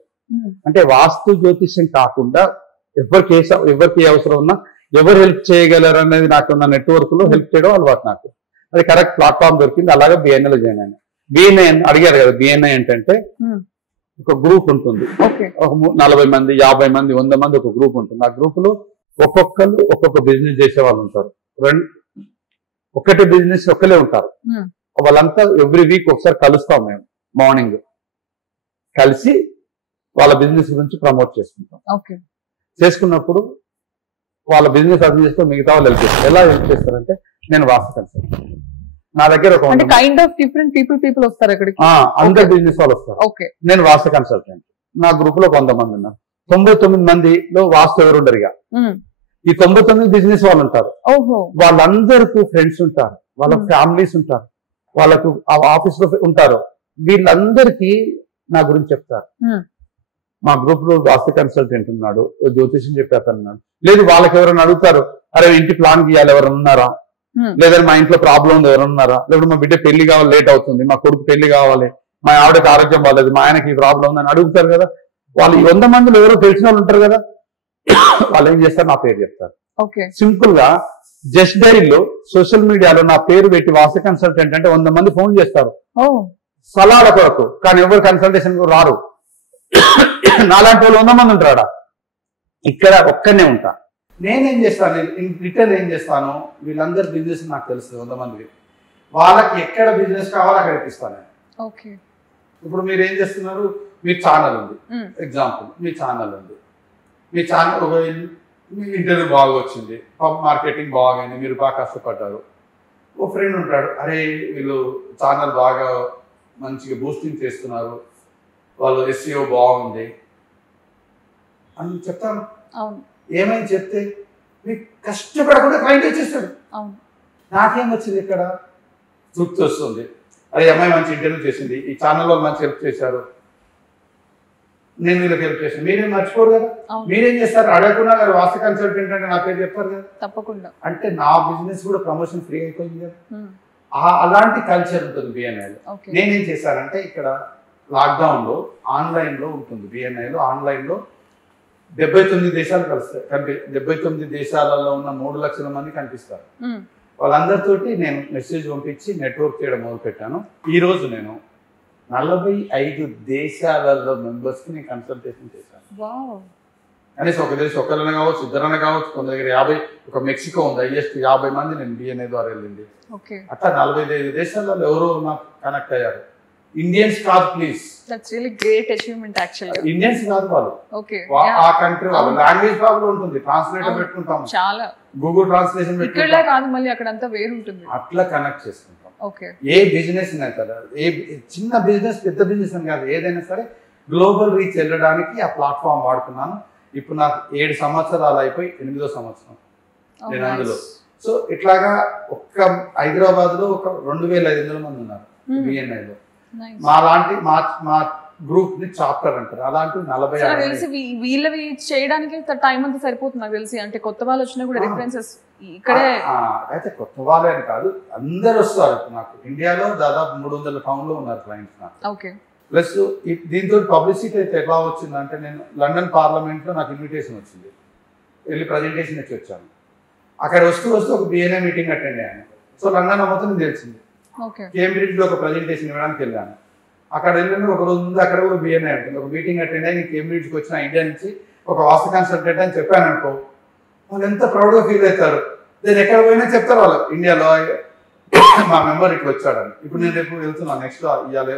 అంటే వాస్తు జ్యోతిష్యం కాకుండా ఎవరికి అవసరం ఉన్నా ఎవరు హెల్ప్ చేయగలరు అనేది నాకున్న నెట్వర్క్ లో హెల్ప్ చేయడం అలవాటు నాకు. అది కరెక్ట్ ప్లాట్ఫామ్ దొరికింది. అలాగే బిఎన్ఐలో జాయిన్ అయినా. బిఎన్ఐ అడిగారు కదా, బిఎన్ఐ ఏంటంటే ఒక గ్రూప్ ఉంటుంది, ఒక 40 మంది 50 మంది 100 మంది ఒక గ్రూప్ ఉంటుంది. ఆ గ్రూప్ లో ఒక్కొక్కరు ఒక్కొక్క బిజినెస్ చేసే వాళ్ళు ఉంటారు. ఒకటి బిజినెస్ ఒక్కలే ఉంటారు. వాళ్ళంతా ఎవ్రీ వీక్ ఒకసారి కలుస్తాం మేము. మార్నింగ్ కలిసి వాళ్ళ బిజినెస్ గురించి ప్రమోట్ చేసుకుంటాం. చేసుకున్నప్పుడు వాళ్ళ బిజినెస్ అర్థం చేస్తూ మిగతా వాళ్ళు హెల్ప్ చేస్తారు. ఎలా హెల్ప్ చేస్తారంటే నేను వాస్తు కన్సల్ట్, నా దగ్గర ఒక అందరు బిజినెస్ వాళ్ళు వస్తారు. నేను వాస్తు కన్సల్టెంట్. నా గ్రూప్ లో 100 మంది ఉన్నారు. 99 మందిలో వాస్తు ఎవరు ఉండరు. ఇక ఈ 99 బిజినెస్ వాళ్ళు ఉంటారు. వాళ్ళందరికీ ఫ్రెండ్స్ ఉంటారు, వాళ్ళ ఫ్యామిలీస్ ఉంటారు, వాళ్ళకు ఆఫీస్ లో ఉంటారు. వీళ్ళందరికీ నా గురించి చెప్తారు. మా గ్రూప్ లో వాస్తు కన్సల్టెంట్ ఉన్నాడు, జ్యోతిష్యం చెప్పేస్తున్నాడు. లేదు వాళ్ళకి ఎవరైనా అడుగుతారు, అరే ఇంటి ప్లాన్ గీయాలి ఎవరైనా ఉన్నారా, లేదా మా ఇంట్లో ప్రాబ్లం ఉంది ఎవరైనా ఉన్నారా, లేకపోతే మా బిడ్డ పెళ్లి కావాలి లేట్ అవుతుంది, మా కొడుకు పెళ్లి కావాలి, మా ఆవిడకి ఆరోగ్యం బాగాలేదు, మా ఆయనకి ఈ ప్రాబ్లం ఉందని అడుగుతారు కదా. వాళ్ళు ఈ 100 మందిలో ఎవరో తెలిసిన వాళ్ళు ఉంటారు కదా, వాళ్ళు ఏం చేస్తారు, నా పేరు చెప్తారు. సింపుల్ గా జస్ట్ డైరీలో సోషల్ మీడియాలో నా పేరు పెట్టి వాస్తు కన్సల్టెంట్ అంటే 100 మంది ఫోన్ చేస్తారు సలహాల కొరకు. కానీ ఎవరు కన్సల్టేషన్ రారు. నాలాంటి వాళ్ళు 100 మంది ఉంటారా, ఇక్కడ ఒక్కనే ఉంటా. నేనేం చేస్తాను, రిటర్న్ ఏం చేస్తాను, వీళ్ళందరి బిజినెస్ నాకు తెలుస్తుంది 100 మందికి. వాళ్ళకి ఎక్కడ బిజినెస్ కావాలో అక్కడ ఇప్పిస్తాను. ఇప్పుడు మీరు ఏం చేస్తున్నారు, మీ ఛానల్ ఉంది, ఎగ్జాంపుల్ మీ ఛానల్ ఉంది, మీ ఛానల్ ఒక మీ ఇంటర్వ్యూ బాగా వచ్చింది, పబ్ మార్కెటింగ్ బాగైంది, మీరు బాగా కష్టపడ్డారు. ఓ ఫ్రెండ్ ఉంటాడు, అరే వీళ్ళు ఛానల్ బాగా మంచిగా బూస్టింగ్ చేస్తున్నారు, వాళ్ళు SEO బాగుంది అని చెప్తాను. ఏమైంది చెప్తే మీకు కష్టపడకుండా క్లయింట్ వచ్చేస్తాడు. నాకేం వచ్చింది, ఇక్కడ తృప్తి వస్తుంది. అరే అమ్మాయి మంచి ఇంటర్వ్యూ చేసింది, ఈ ఛానల్ వాళ్ళు మంచి హెల్ప్ చేశారు, నేను వీళ్ళకి హెల్ప్ చేశాను. మీరేం మర్చిపోరు కదా. మీరేం చేస్తారు, అడగకుండా గారు వాస్తు కన్సల్టెంట్ అంటే నా పేరు చెప్తారు కదా. తప్పకుండా. అంటే నా బిజినెస్ కూడా ప్రమోషన్ ఫ్రీ అయిపోయింది కదా. అలాంటి కల్చర్ ఉంటుంది బిఎన్ఐలో. నేనేం చేశానంటే ఇక్కడ లాక్డౌన్ లో ఆన్లైన్ లో ఉంటుంది. బిఎన్ఐలో ఆన్లైన్ లో 79 దేశాలు కలుస్తాయి. 79 దేశాలలో ఉన్న 3 లక్షల మంది కనిపిస్తారు. వాళ్ళందరితోటి నేను మెసేజ్ పంపించి నెట్వర్క్ చేయడం మొదలు పెట్టాను. ఈ రోజు నేను 45 దేశాలలో మెంబర్స్ కి నేను కన్సల్టేషన్ చేశాను. కనీసం ఒక దేశం ఒకళ్ళనే కావచ్చు, ఇద్దరనే కావచ్చు, కొంత దగ్గర 50, ఒక మెక్సికో ఉంది, హైయెస్ట్ 50 మంది నేను బిఎన్ఐ ద్వారా వెళ్ళింది. అట్లా 45 దేశాలలో ఎవరో నాకు కనెక్ట్ అయ్యారు. ఇండియన్స్ కాదు please. That's really great achievement actually. Indians కాదు వాళ్ళు, ఓకే ఆ కంట్రీ వాళ్ళు. లాంగ్వేజ్ ప్రాబ్లం ఉంటుంది, ట్రాన్స్లేటర్ పెట్టుకుంటాం, చాలా గూగుల్ ట్రాన్స్లేషన్ ఇక్కడ కాదు, మళ్ళీ అక్కడ అంతా వేరు ఉంటుంది, అట్లా కనెక్ట్ చేసుకుంటాం. ఓకే ఏ బిజినెస్ అయినా కదా, ఏ చిన్న బిజినెస్ పెద్ద బిజినెస్ అని కాదు, ఏదైనా సరే గ్లోబల్ రీచ్ వెళ్ళడానికి ఆ ప్లాట్ఫామ్ వాడుతున్నాను. ఇప్పుడు నాకు 7 సంవత్సరాలు అయిపోయి 8వ సంవత్సరం నేను అందులో. సో ఇట్లాగా ఒక్క హైదరాబాద్ లో ఒక 2500 మంది ఉన్నారు బిఎన్ఐలో. మా లాంటి మా గ్రూప్ ని చాప్టర్ అంటారు, అలాంటి 40 తెలిసి వీళ్ళవి చేయడానికి టైం అంతా సరిపోతుంది నాకు తెలిసి. అంటే కొత్త వాళ్ళు వచ్చినా కూడా రిఫరెన్సెస్ ఇక్కడే అయితే కొత్త వాళ్ళే అని కాదు, అందరు వస్తారు. నాకు ఇండియాలో దాదాపు 300 టౌన్ లో ఉన్నారు క్లయింట్స్ నాకు. ఓకే ప్లస్ దీంతో పబ్లిసిటీ అయితే ఎలా వచ్చిందంటే, నేను లండన్ పార్లమెంట్ లో నాకు ఇన్విటేషన్ వచ్చింది, వెళ్ళి ప్రజెంటేషన్ ఇచ్చి వచ్చాను. అక్కడ వస్తూ ఒక బిఎన్ఐ మీటింగ్ అటెండ్ అయ్యాను. సో లండన్ మొత్తం తెలిసింది. కేంబ్రిడ్జ్ లో ఒక ప్రజెంటేషన్ ఇవ్వడానికి వెళ్ళాను. అక్కడ వెళ్ళిన ఒక రోజు ముందు అక్కడ కూడా బిఎన్ఐ ఉంటుంది. ఒక మీటింగ్ అటెండ్ అయ్యి కేంబ్రిడ్జ్కి వచ్చిన ఇండియా నుంచి ఒక వాస్తు కన్సల్టెంట్ అని చెప్పాను అనుకో, వాళ్ళు ఎంత ప్రౌడ్గా ఫీల్ అవుతారు. నేను ఎక్కడ పోయినా చెప్తారు వాళ్ళు, ఇండియాలో మా మెంబర్ ఇట్లా వచ్చాడని. ఇప్పుడు నేను రేపు వెళ్తున్నాను, నెక్స్ట్ ఇవాళ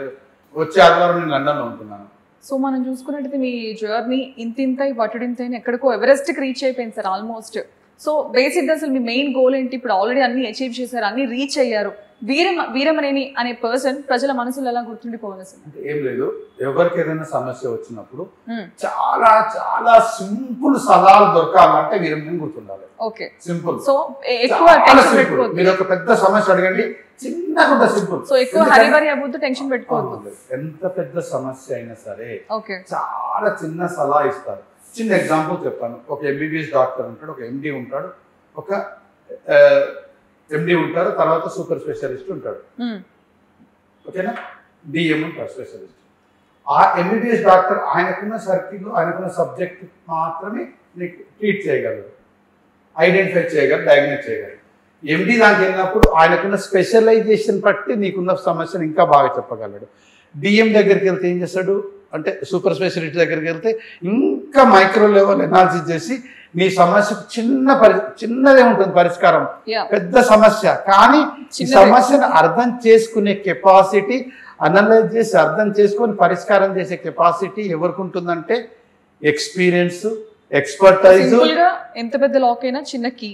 వచ్చే ఆదివారం నేను లండన్లో ఉంటున్నాను. సో మనం చూసుకున్నట్టయితే మీ జర్నీ ఇంత పట్టుడింత ఎక్కడికో ఎవరెస్ట్కి రీచ్ అయిపోయింది సార్ ఆల్మోస్ట్. సో బేసిక్గా అసలు మీ మెయిన్ గోల్ ఏంటి? ఇప్పుడు ఆల్రెడీ అన్ని అచీవ్ చేశారు, అన్ని రీచ్ అయ్యారు. వీరమనేని అనే పర్సన్ ప్రజల మనసులో ఎలా గుర్తుండిపోవాలి సార్? అంటే ఏం లేదు, ఎవరికి ఏదైనా సమస్య వచ్చినప్పుడు చాలా చాలా సింపుల్ సలహాలు దొరకాలంటే వీరమనేని గుర్తుండాలి. Okay simple. సో ఎక్కువ టెన్షన్ పెట్టుకోవద్దు. మీరు ఒక పెద్ద సమస్య అడగండి, చిన్నగా సింపుల్. సో ఎక్కువ హరిబరి అవ్వద్దు, టెన్షన్ పెట్టుకోవద్దు. ఎంత పెద్ద సమస్య అయినా సరే ఓకే చాలా చిన్న సలహా ఇస్తారు. చిన్న ఎగ్జాంపుల్ చెప్తాను. ఒక ఎంబీబీఎస్ డాక్టర్ ఉంటాడు, ఒక ఎండి ఉంటాడు, ఒక ఎండి ఉంటారు, తర్వాత సూపర్ స్పెషలిస్ట్ ఉంటాడు, ఓకేనా, డిఎం ఉంటారు స్పెషలిస్ట్. ఆ ఎంబీబీఎస్ డాక్టర్ ఆయనకున్న సర్కిల్లో ఆయనకున్న సబ్జెక్ట్ మాత్రమే నీకు ట్రీట్ చేయగలరు, ఐడెంటిఫై చేయగలరు, డయాగ్నోస్ చేయగలరు. ఎండి దానికి వెళ్ళినప్పుడు ఆయనకున్న స్పెషలైజేషన్ బట్టి నీకున్న సమస్యను ఇంకా బాగా చెప్పగలడు. డిఎం దగ్గరికి వెళ్తే ఏం చేస్తాడు అంటే, సూపర్ స్పెషలిస్ట్ దగ్గరికి వెళ్తే ఇంకా మైక్రో లెవెల్ ఎనాలిసిస్ చేసి నీ సమస్యకు చిన్నదే ఉంటుంది పరిష్కారం, పెద్ద సమస్య కానీ ఈ సమస్యను అర్థం చేసుకునే కెపాసిటీ, అనలైజ్ చేసి అర్థం చేసుకొని పరిష్కారం చేసే కెపాసిటీ ఎవరికి ఉంటుందంటే ఎక్స్పీరియన్స్, ఎక్స్పర్టైజ్. ఎంత పెద్ద లాక్ అయినా చిన్న కీ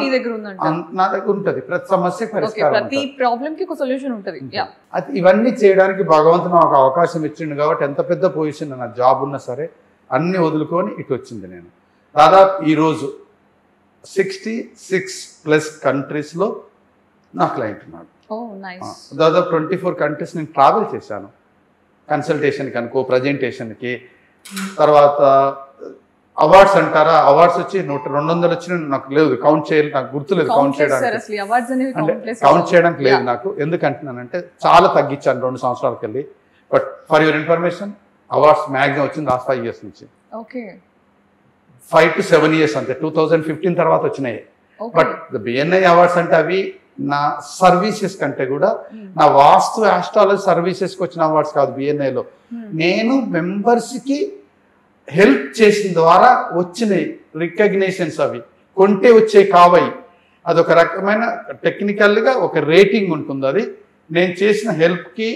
మీ దగ్గర ఉందంట, నా దగ్గర ఉంటుంది. ప్రతి సమస్య పరిష్కారం, ప్రతి ప్రాబ్లం కి ఒక సొల్యూషన్ ఉంటుంది. అది ఇవన్నీ చేయడానికి భగవంతుడు నాకు అవకాశం ఇచ్చిండు కాబట్టి ఎంత పెద్ద పొజిషన్ నా జాబ్ ఉన్నా సరే అన్ని వదులుకొని ఇటు వచ్చింది. నేను దాదాపు ఈరోజు 66+ కంట్రీస్లో నా క్లయింట్ ఉన్నాడు. దాదాపు 24 కంట్రీస్ నేను ట్రావెల్ చేశాను కన్సల్టేషన్కి అనుకో, ప్రజెంటేషన్కి. తర్వాత అవార్డ్స్ అంటారా, అవార్డ్స్ వచ్చి 200 వచ్చిన నాకు లేదు, కౌంట్ చేయాలి, నాకు గుర్తులేదు కౌంట్ చేయడానికి లేదు నాకు. ఎందుకంటున్నానంటే చాలా తగ్గించాను 2 సంవత్సరాలకి వెళ్ళి. But for your information awards maximum వచ్చింది లాస్ట్ 5 years నుంచి. 5 to 7 years అంతే, 2015 తర్వాత వచ్చినాయి. బట్ ద బిఎన్ఐ అవార్డ్స్ అంటే అవి నా సర్వీసెస్ కంటే కూడా నా వాస్తు ఆస్ట్రాలజీ సర్వీసెస్కి వచ్చిన అవార్డ్స్ కాదు. బిఎన్ఐలో నేను మెంబర్స్కి హెల్ప్ చేసిన ద్వారా వచ్చినాయి రికగ్నేషన్స్. అవి కొంటే వచ్చే కావయి, అదొక రకమైన టెక్నికల్గా ఒక రేటింగ్ ఉంటుంది. అది నేను చేసిన హెల్ప్కి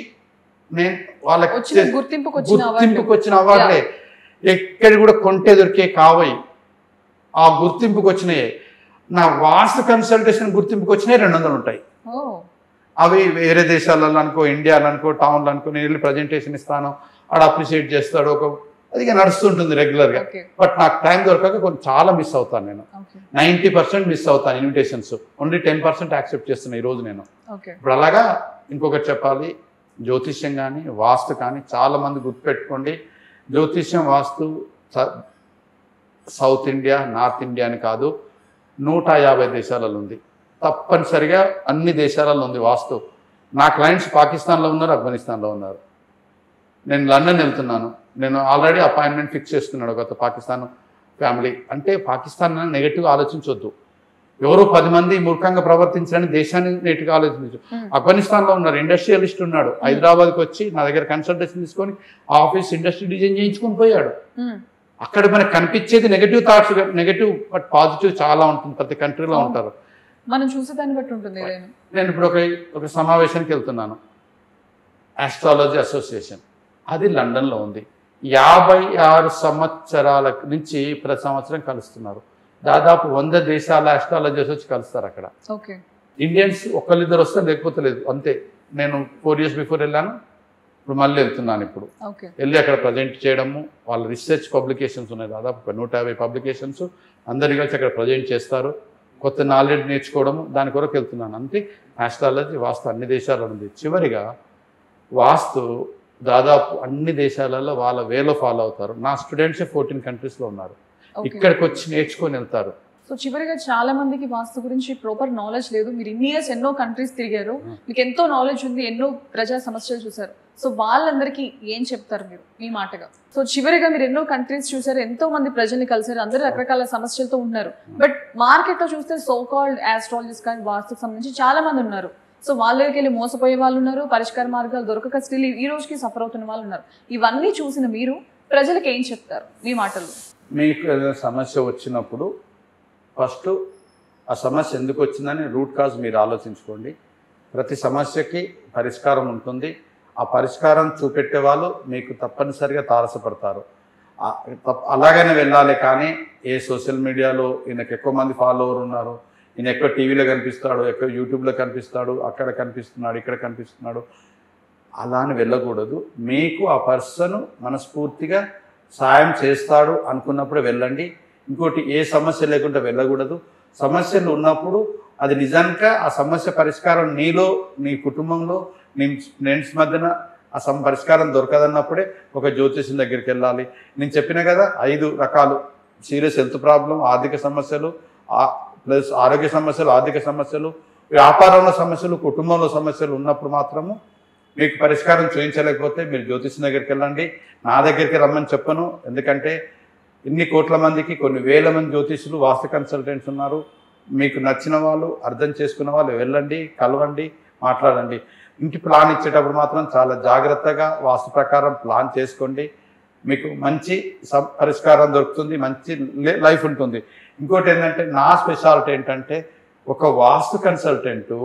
నేను వాళ్ళకి గుర్తింపుకు వచ్చిన అవార్డులే. ఎక్కడ కూడా కొంటే దొరికే కావయి, ఆ గుర్తింపుకు వచ్చినాయి. నా వాస్తు కన్సల్టేషన్ గుర్తింపుకు వచ్చినాయి 200 ఉంటాయి. అవి వేరే దేశాలలో అనుకో, ఇండియాలో అనుకో, టౌన్లో అనుకో, నేను వెళ్ళి ప్రజెంటేషన్ ఇస్తాను, ఆడ అప్రిషియేట్ చేస్తాడు, ఒక అది నడుస్తుంటుంది రెగ్యులర్గా. బట్ నాకు టైం దొరకక కొంచెం చాలా మిస్ అవుతాను. నేను 90% మిస్ అవుతాను ఇన్విటేషన్స్, ఓన్లీ 10% యాక్సెప్ట్ చేస్తున్నాను ఈరోజు నేను. ఇప్పుడు అలాగా ఇంకొకటి చెప్పాలి, జ్యోతిష్యం కానీ వాస్తు కానీ చాలా మంది గుర్తుపెట్టుకోండి, జ్యోతిష్యం వాస్తు సౌత్ ఇండియా నార్త్ ఇండియా అని కాదు, 150 దేశాలలో ఉంది. తప్పనిసరిగా అన్ని దేశాలలో ఉంది వాస్తు. నా క్లయింట్స్ పాకిస్తాన్లో ఉన్నారు, ఆఫ్ఘనిస్తాన్లో ఉన్నారు. నేను లండన్ వెళ్తున్నాను, నేను ఆల్రెడీ అపాయింట్మెంట్ ఫిక్స్ చేసుకున్నాడు ఒక పాకిస్తాన్ ఫ్యామిలీ. అంటే పాకిస్తాన్ నెగటివ్గా ఆలోచించవద్దు, ఎవరో 10 మంది మూర్ఖంగా ప్రవర్తించాలని దేశాన్ని నెగటివ్గా ఆలోచించు. ఆఫ్ఘనిస్తాన్లో ఉన్నారు, ఇండస్ట్రియలిస్ట్ ఉన్నాడు, హైదరాబాద్కి వచ్చి నా దగ్గర కన్సల్టేషన్ తీసుకొని ఆఫీస్ ఇండస్ట్రీ డిజైన్ చేయించుకొని పోయాడు. అక్కడ మనకు కనిపించేది negative thoughts, negative but positive చాలా ఉంటుంది, ప్రతి కంట్రీలో ఉంటారు. మనం చూసేదాన్ని బట్టి ఉంటుంది. నేను ఇప్పుడు ఒక సమావేశానికి వెళ్తున్నాను, ఆస్ట్రాలజీ అసోసియేషన్, అది లండన్లో ఉంది. 56 సంవత్సరాల నుంచి ప్రతి సంవత్సరం కలుస్తున్నారు. దాదాపు 100 దేశాల ఆస్ట్రాలజర్స్ వచ్చి కలుస్తారు అక్కడ. ఇండియన్స్ ఒకళ్ళిద్దరు వస్తారు, లేకపోతే లేదు, అంతే. నేను 4 years బిఫోర్ వెళ్ళాను, ఇప్పుడు మళ్ళీ వెళ్తున్నాను. ఇప్పుడు వెళ్ళి అక్కడ ప్రజెంట్ చేయడము, వాళ్ళ రీసెర్చ్ పబ్లికేషన్స్ ఉన్నాయి, దాదాపు 150 పబ్లికేషన్స్ అందరి కలిసి అక్కడ ప్రజెంట్ చేస్తారు. కొత్త నాలెడ్జ్ నేర్చుకోవడము, దాని కొరకు వెళ్తున్నాను. అంతే. ఆస్ట్రాలజీ వాస్తు అన్ని దేశాలలో ఉంది. చివరిగా వాస్తు దాదాపు అన్ని దేశాలలో వాళ్ళ వేలో ఫాలో అవుతారు. నా స్టూడెంట్స్ 14 కంట్రీస్లో ఉన్నారు. ఇక్కడికి వచ్చి నేర్చుకొని వెళ్తారు. సో చివరిగా చాలా మందికి వాస్తు గురించి ప్రాపర్ నాలెడ్జ్ లేదు. మీరు ఇన్ని ఇయర్స్ ఎన్నో కంట్రీస్ తిరిగారు, మీకు ఎంతో నాలెడ్జ్ ఉంది, ఎన్నో ప్రజా సమస్యలు చూసారు. సో వాళ్ళందరికీ ఏం చెప్తారు మీరు మీ మాటగా? సో చివరిగా మీరు ఎన్నో కంట్రీస్ చూసారు, ఎంతో మంది ప్రజల్ని కలిసారు, అందరూ రకరకాల సమస్యలతో ఉన్నారు. బట్ మార్కెట్ లో చూస్తే సో కాల్డ్ ఆస్ట్రాలజిస్ట్ కానీ వాస్తుకు సంబంధించి చాలా మంది ఉన్నారు. సో వాళ్ళ దగ్గరికి వెళ్ళి మోసపోయే వాళ్ళు ఉన్నారు, పరిష్కార మార్గాలు దొరకక స్టిల్ ఈ రోజుకి సఫర్ అవుతున్న వాళ్ళు ఉన్నారు. ఇవన్నీ చూసిన మీరు ప్రజలకు ఏం చెప్తారు మీ మాటల్లో? మీకు ఏదైనా సమస్య వచ్చినప్పుడు ఫస్ట్ ఆ సమస్య ఎందుకు వచ్చిందని రూట్ కాజ్ మీరు ఆలోచించుకోండి. ప్రతి సమస్యకి పరిష్కారం ఉంటుంది. ఆ పరిష్కారం చూపెట్టే వాళ్ళు మీకు తప్పనిసరిగా తారసపడతారు. అలాగనే వెళ్ళాలి. కానీ ఏ సోషల్ మీడియాలో ఈయనకు ఎక్కువ మంది ఫాలోవర్ ఉన్నారు, ఈయన ఎక్కువ టీవీలో కనిపిస్తాడు, ఎక్కువ యూట్యూబ్లో కనిపిస్తాడు, అక్కడ కనిపిస్తున్నాడు, ఇక్కడ కనిపిస్తున్నాడు, అలా అని వెళ్ళకూడదు. మీకు ఆ పర్సన్ మనస్ఫూర్తిగా సాయం చేస్తాడు అనుకున్నప్పుడే వెళ్ళండి. ఇంకోటి, ఏ సమస్య లేకుండా వెళ్ళకూడదు. సమస్యలు ఉన్నప్పుడు అది నిజంగా ఆ సమస్య పరిష్కారం నీలో, నీ కుటుంబంలో, నీ ఫ్రెండ్స్ మధ్యన ఆ పరిష్కారం దొరకదన్నప్పుడే ఒక జ్యోతిష్యం దగ్గరికి వెళ్ళాలి. నేను చెప్పిన కదా 5 రకాలు: సీరియస్ హెల్త్ ప్రాబ్లం, ఆర్థిక సమస్యలు, ప్లస్ ఆరోగ్య సమస్యలు, ఆర్థిక సమస్యలు, వ్యాపారంలో సమస్యలు, కుటుంబంలో సమస్యలు ఉన్నప్పుడు మాత్రము మీకు పరిష్కారం చూపించలేకపోతే మీరు జ్యోతిష్యం దగ్గరికి వెళ్ళండి. నా దగ్గరికి రమ్మని చెప్పను. ఎందుకంటే ఇన్ని కోట్ల మందికి కొన్ని వేల మంది జ్యోతిష్యులు, వాస్తు కన్సల్టెంట్స్ ఉన్నారు. మీకు నచ్చిన వాళ్ళు, అర్థం చేసుకున్న వాళ్ళు వెళ్ళండి, కలవండి, మాట్లాడండి. ఇంటి ప్లాన్ ఇచ్చేటప్పుడు మాత్రం చాలా జాగ్రత్తగా వాస్తు ప్రకారం ప్లాన్ చేసుకోండి. మీకు మంచి పరిష్కారం దొరుకుతుంది, మంచి లైఫ్ ఉంటుంది. ఇంకోటి ఏంటంటే, నా స్పెషాలిటీ ఏంటంటే, ఒక వాస్తు కన్సల్టెంటు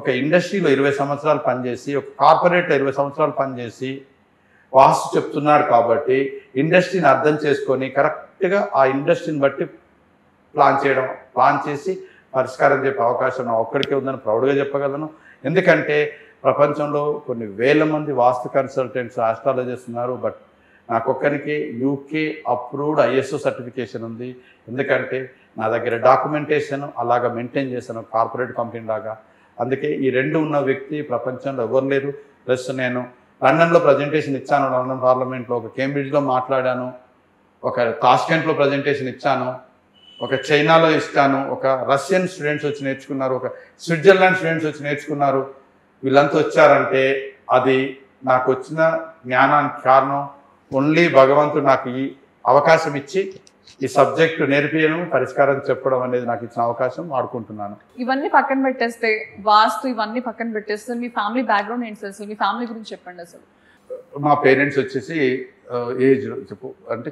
ఒక ఇండస్ట్రీలో 20 సంవత్సరాలు పనిచేసి, ఒక కార్పొరేట్లో 20 సంవత్సరాలు పనిచేసి వాస్తు చెప్తున్నాడు కాబట్టి ఇండస్ట్రీని అర్థం చేసుకొని కరెక్ట్గా ఆ ఇండస్ట్రీని బట్టి ప్లాన్ చేసి పరిష్కారం చెప్పే అవకాశం నా ఒక్కడికే ఉందని ప్రౌడ్గా చెప్పగలను. ఎందుకంటే ప్రపంచంలో కొన్ని వేల మంది వాస్తు కన్సల్టెంట్స్, ఆస్ట్రాలజర్స్ ఉన్నారు. బట్ నాకొక్కరికి యూకే అప్రూవ్డ్ ISO సర్టిఫికేషన్ ఉంది. ఎందుకంటే నా దగ్గర డాక్యుమెంటేషన్ అలాగా మెయింటైన్ చేశాను, కార్పొరేట్ కంపెనీ లాగా. అందుకే ఈ 2 ఉన్న వ్యక్తి ప్రపంచంలో ఎవరు లేరు. ప్లస్ నేను లండన్లో ప్రజెంటేషన్ ఇచ్చాను, లండన్ పార్లమెంట్లో, ఒక కేంబ్రిడ్జ్లో మాట్లాడాను, ఒక తాష్కెంట్లో ప్రజెంటేషన్ ఇచ్చాను, ఒక చైనాలో ఇస్తాను, ఒక రష్యన్ స్టూడెంట్స్ వచ్చి నేర్చుకున్నారు, ఒక స్విట్జర్లాండ్ స్టూడెంట్స్ వచ్చి నేర్చుకున్నారు. వీళ్ళంతా వచ్చారంటే అది నాకు వచ్చిన జ్ఞానానికి కారణం ఓన్లీ భగవంతుడు నాకు ఈ అవకాశం ఇచ్చి ఈ సబ్జెక్ట్ నేర్పియడం, పరిష్కారం చెప్పడం అనేది నాకు ఇచ్చిన అవకాశం వాడుకుంటున్నాను. ఇవన్నీ పక్కన పెట్టేస్తే, వాస్తు ఇవన్నీ పక్కన పెట్టేస్తే మీ ఫ్యామిలీ బ్యాక్గ్రౌండ్ ఏంటి అసలు? మీ ఫ్యామిలీ గురించి చెప్పండి అసలు. మా పేరెంట్స్ వచ్చేసి ఏజ్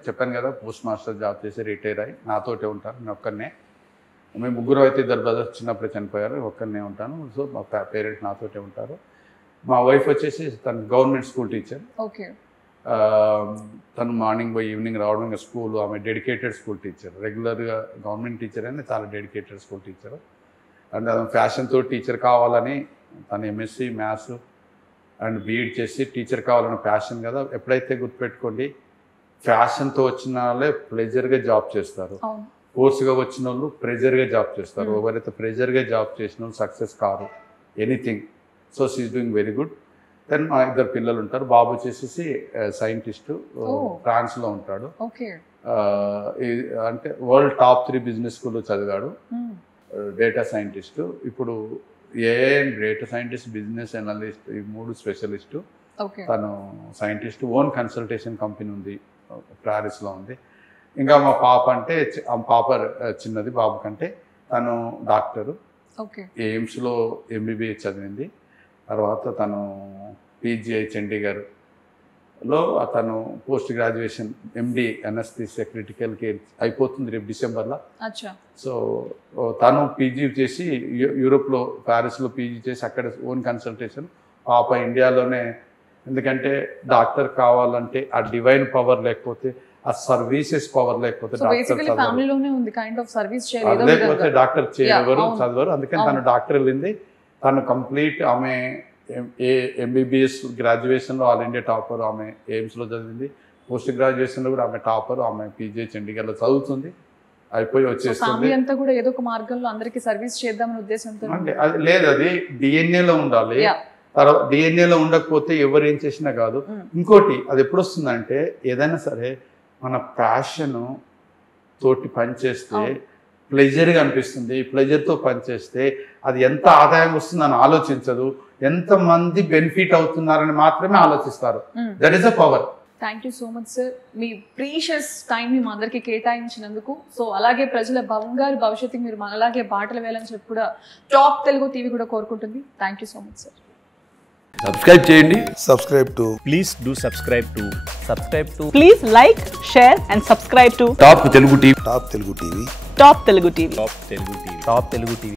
చెప్పాను కదా, పోస్ట్ మాస్టర్ జాబ్ చేసి రిటైర్ అయ్యి నాతోటే ఉంటారు. నేను ఒక్కనే. మేము 3 అయితే 2 బ్రదర్స్ చిన్నప్పుడే చనిపోయారు, ఒక్కనే ఉంటాను. సో మా పేరెంట్స్ నాతోటే ఉంటారు. మా వైఫ్ వచ్చేసి తను గవర్నమెంట్ స్కూల్ టీచర్. ఓకే. తను మార్నింగ్ పోయి ఈవినింగ్ రావడం. ఇంకా స్కూల్, ఆమె డెడికేటెడ్ స్కూల్ టీచర్. రెగ్యులర్గా గవర్నమెంట్ టీచర్ అయినా చాలా డెడికేటెడ్ స్కూల్ టీచర్. అండ్ ఆమె ఫ్యాషన్తో టీచర్ కావాలని తను MSc మ్యాథ్స్ అండ్ బీఎడ్ చేసి టీచర్ కావాలని ప్యాషన్ కదా. ఎప్పుడైతే గుర్తుపెట్టుకోండి, ఫ్యాషన్తో వచ్చిన వాళ్ళే ప్రెజర్గా జాబ్ చేస్తారు, కోర్సుగా వచ్చిన వాళ్ళు ప్రెజర్గా జాబ్ చేస్తారు. ఎవరైతే ప్రెజర్గా జాబ్ చేసిన వాళ్ళు సక్సెస్ కారు anything. So she is doing very good. Then మా 2 పిల్లలు ఉంటారు. బాబు వచ్చేసి సైంటిస్టు, ఫ్రాన్స్లో ఉంటాడు. అంటే వరల్డ్ టాప్ 3 బిజినెస్ స్కూల్లో చదివాడు, డేటా సైంటిస్టు. ఇప్పుడు డేటా సైంటిస్ట్, బిజినెస్ అనలిస్ట్, ఈ 3 స్పెషలిస్టు. తను సైంటిస్ట్, ఓన్ కన్సల్టేషన్ కంపెనీ ఉంది, ప్యారిస్లో ఉంది. ఇంకా మా పాప అంటే, పాప చిన్నది బాబు కంటే, తను డాక్టరు, ఎయిమ్స్లో MBBS చదివింది. తర్వాత తను PGI చండీగఢ్లో తను post graduation MD anaesthesia critical care అయిపోతుంది రేపు డిసెంబర్లో. సో తను PG చేసి యూరోప్లో, ప్యారిస్లో PG చేసి అక్కడ ఓన్ కన్సల్టేషన్. పాప ఇండియాలోనే ఎందుకంటే డాక్టర్ కావాలంటే ఆ డివైన్ పవర్ లేకపోతే ఆ సర్వీసెస్ పవర్ లేకపోతే లేకపోతే డాక్టర్ చేయగలరు చదవరు. అందుకని తను డాక్టర్ వెళ్ళింది. తను కంప్లీట్ ఆమె ఎంబీబీఎస్ గ్రాడ్యుయేషన్లో ఆల్ ఇండియా టాపర్, ఆమె ఎయిమ్స్లో చదివింది. పోస్ట్ గ్రాడ్యుయేషన్లో కూడా ఆమె టాపర్, ఆమె పీజీ చండీగఢ్లో చదువుతుంది. అయిపోయి వచ్చేస్తుంది. అంతా కూడా ఏదో ఒక మార్గంలో అందరికి సర్వీస్ చేద్దామనే ఉద్దేశంతో అంటే అది లేదు, అది డిఎన్ఏలో ఉండాలి. తర్వాత డిఎన్ఏలో ఉండకపోతే ఎవరు ఏం చేసినా కాదు. ఇంకోటి అది ఎప్పుడు వస్తుందంటే ఏదైనా సరే మన ప్యాషన్ తోటి పనిచేస్తే ప్లెజర్గా అనిపిస్తుంది. ప్లెజర్తో పనిచేస్తే అది ఎంత ఆదాయం వస్తుందని ఆలోచించదు, ఎంతమంది బెనిఫిట్ అవుతున్నారని మాత్రమే ఆలోచిస్తారు. That is the power. Thank you so much sir, me precious టైంని మా అందరికి కేటాయించినందుకు. సో అలాగే ప్రజల బంగారు భవిష్యత్తుకి మీరు మనలాగే బాటలు వేయాలని చెప్పి కూడా టాప్ తెలుగు టీవీ కూడా కోరుకుంటుంది. Thank you so much sir. Subscribe చేయండి. Please do subscribe to Please like, share and subscribe to top Telugu TV. Top Telugu TV. Top Telugu TV.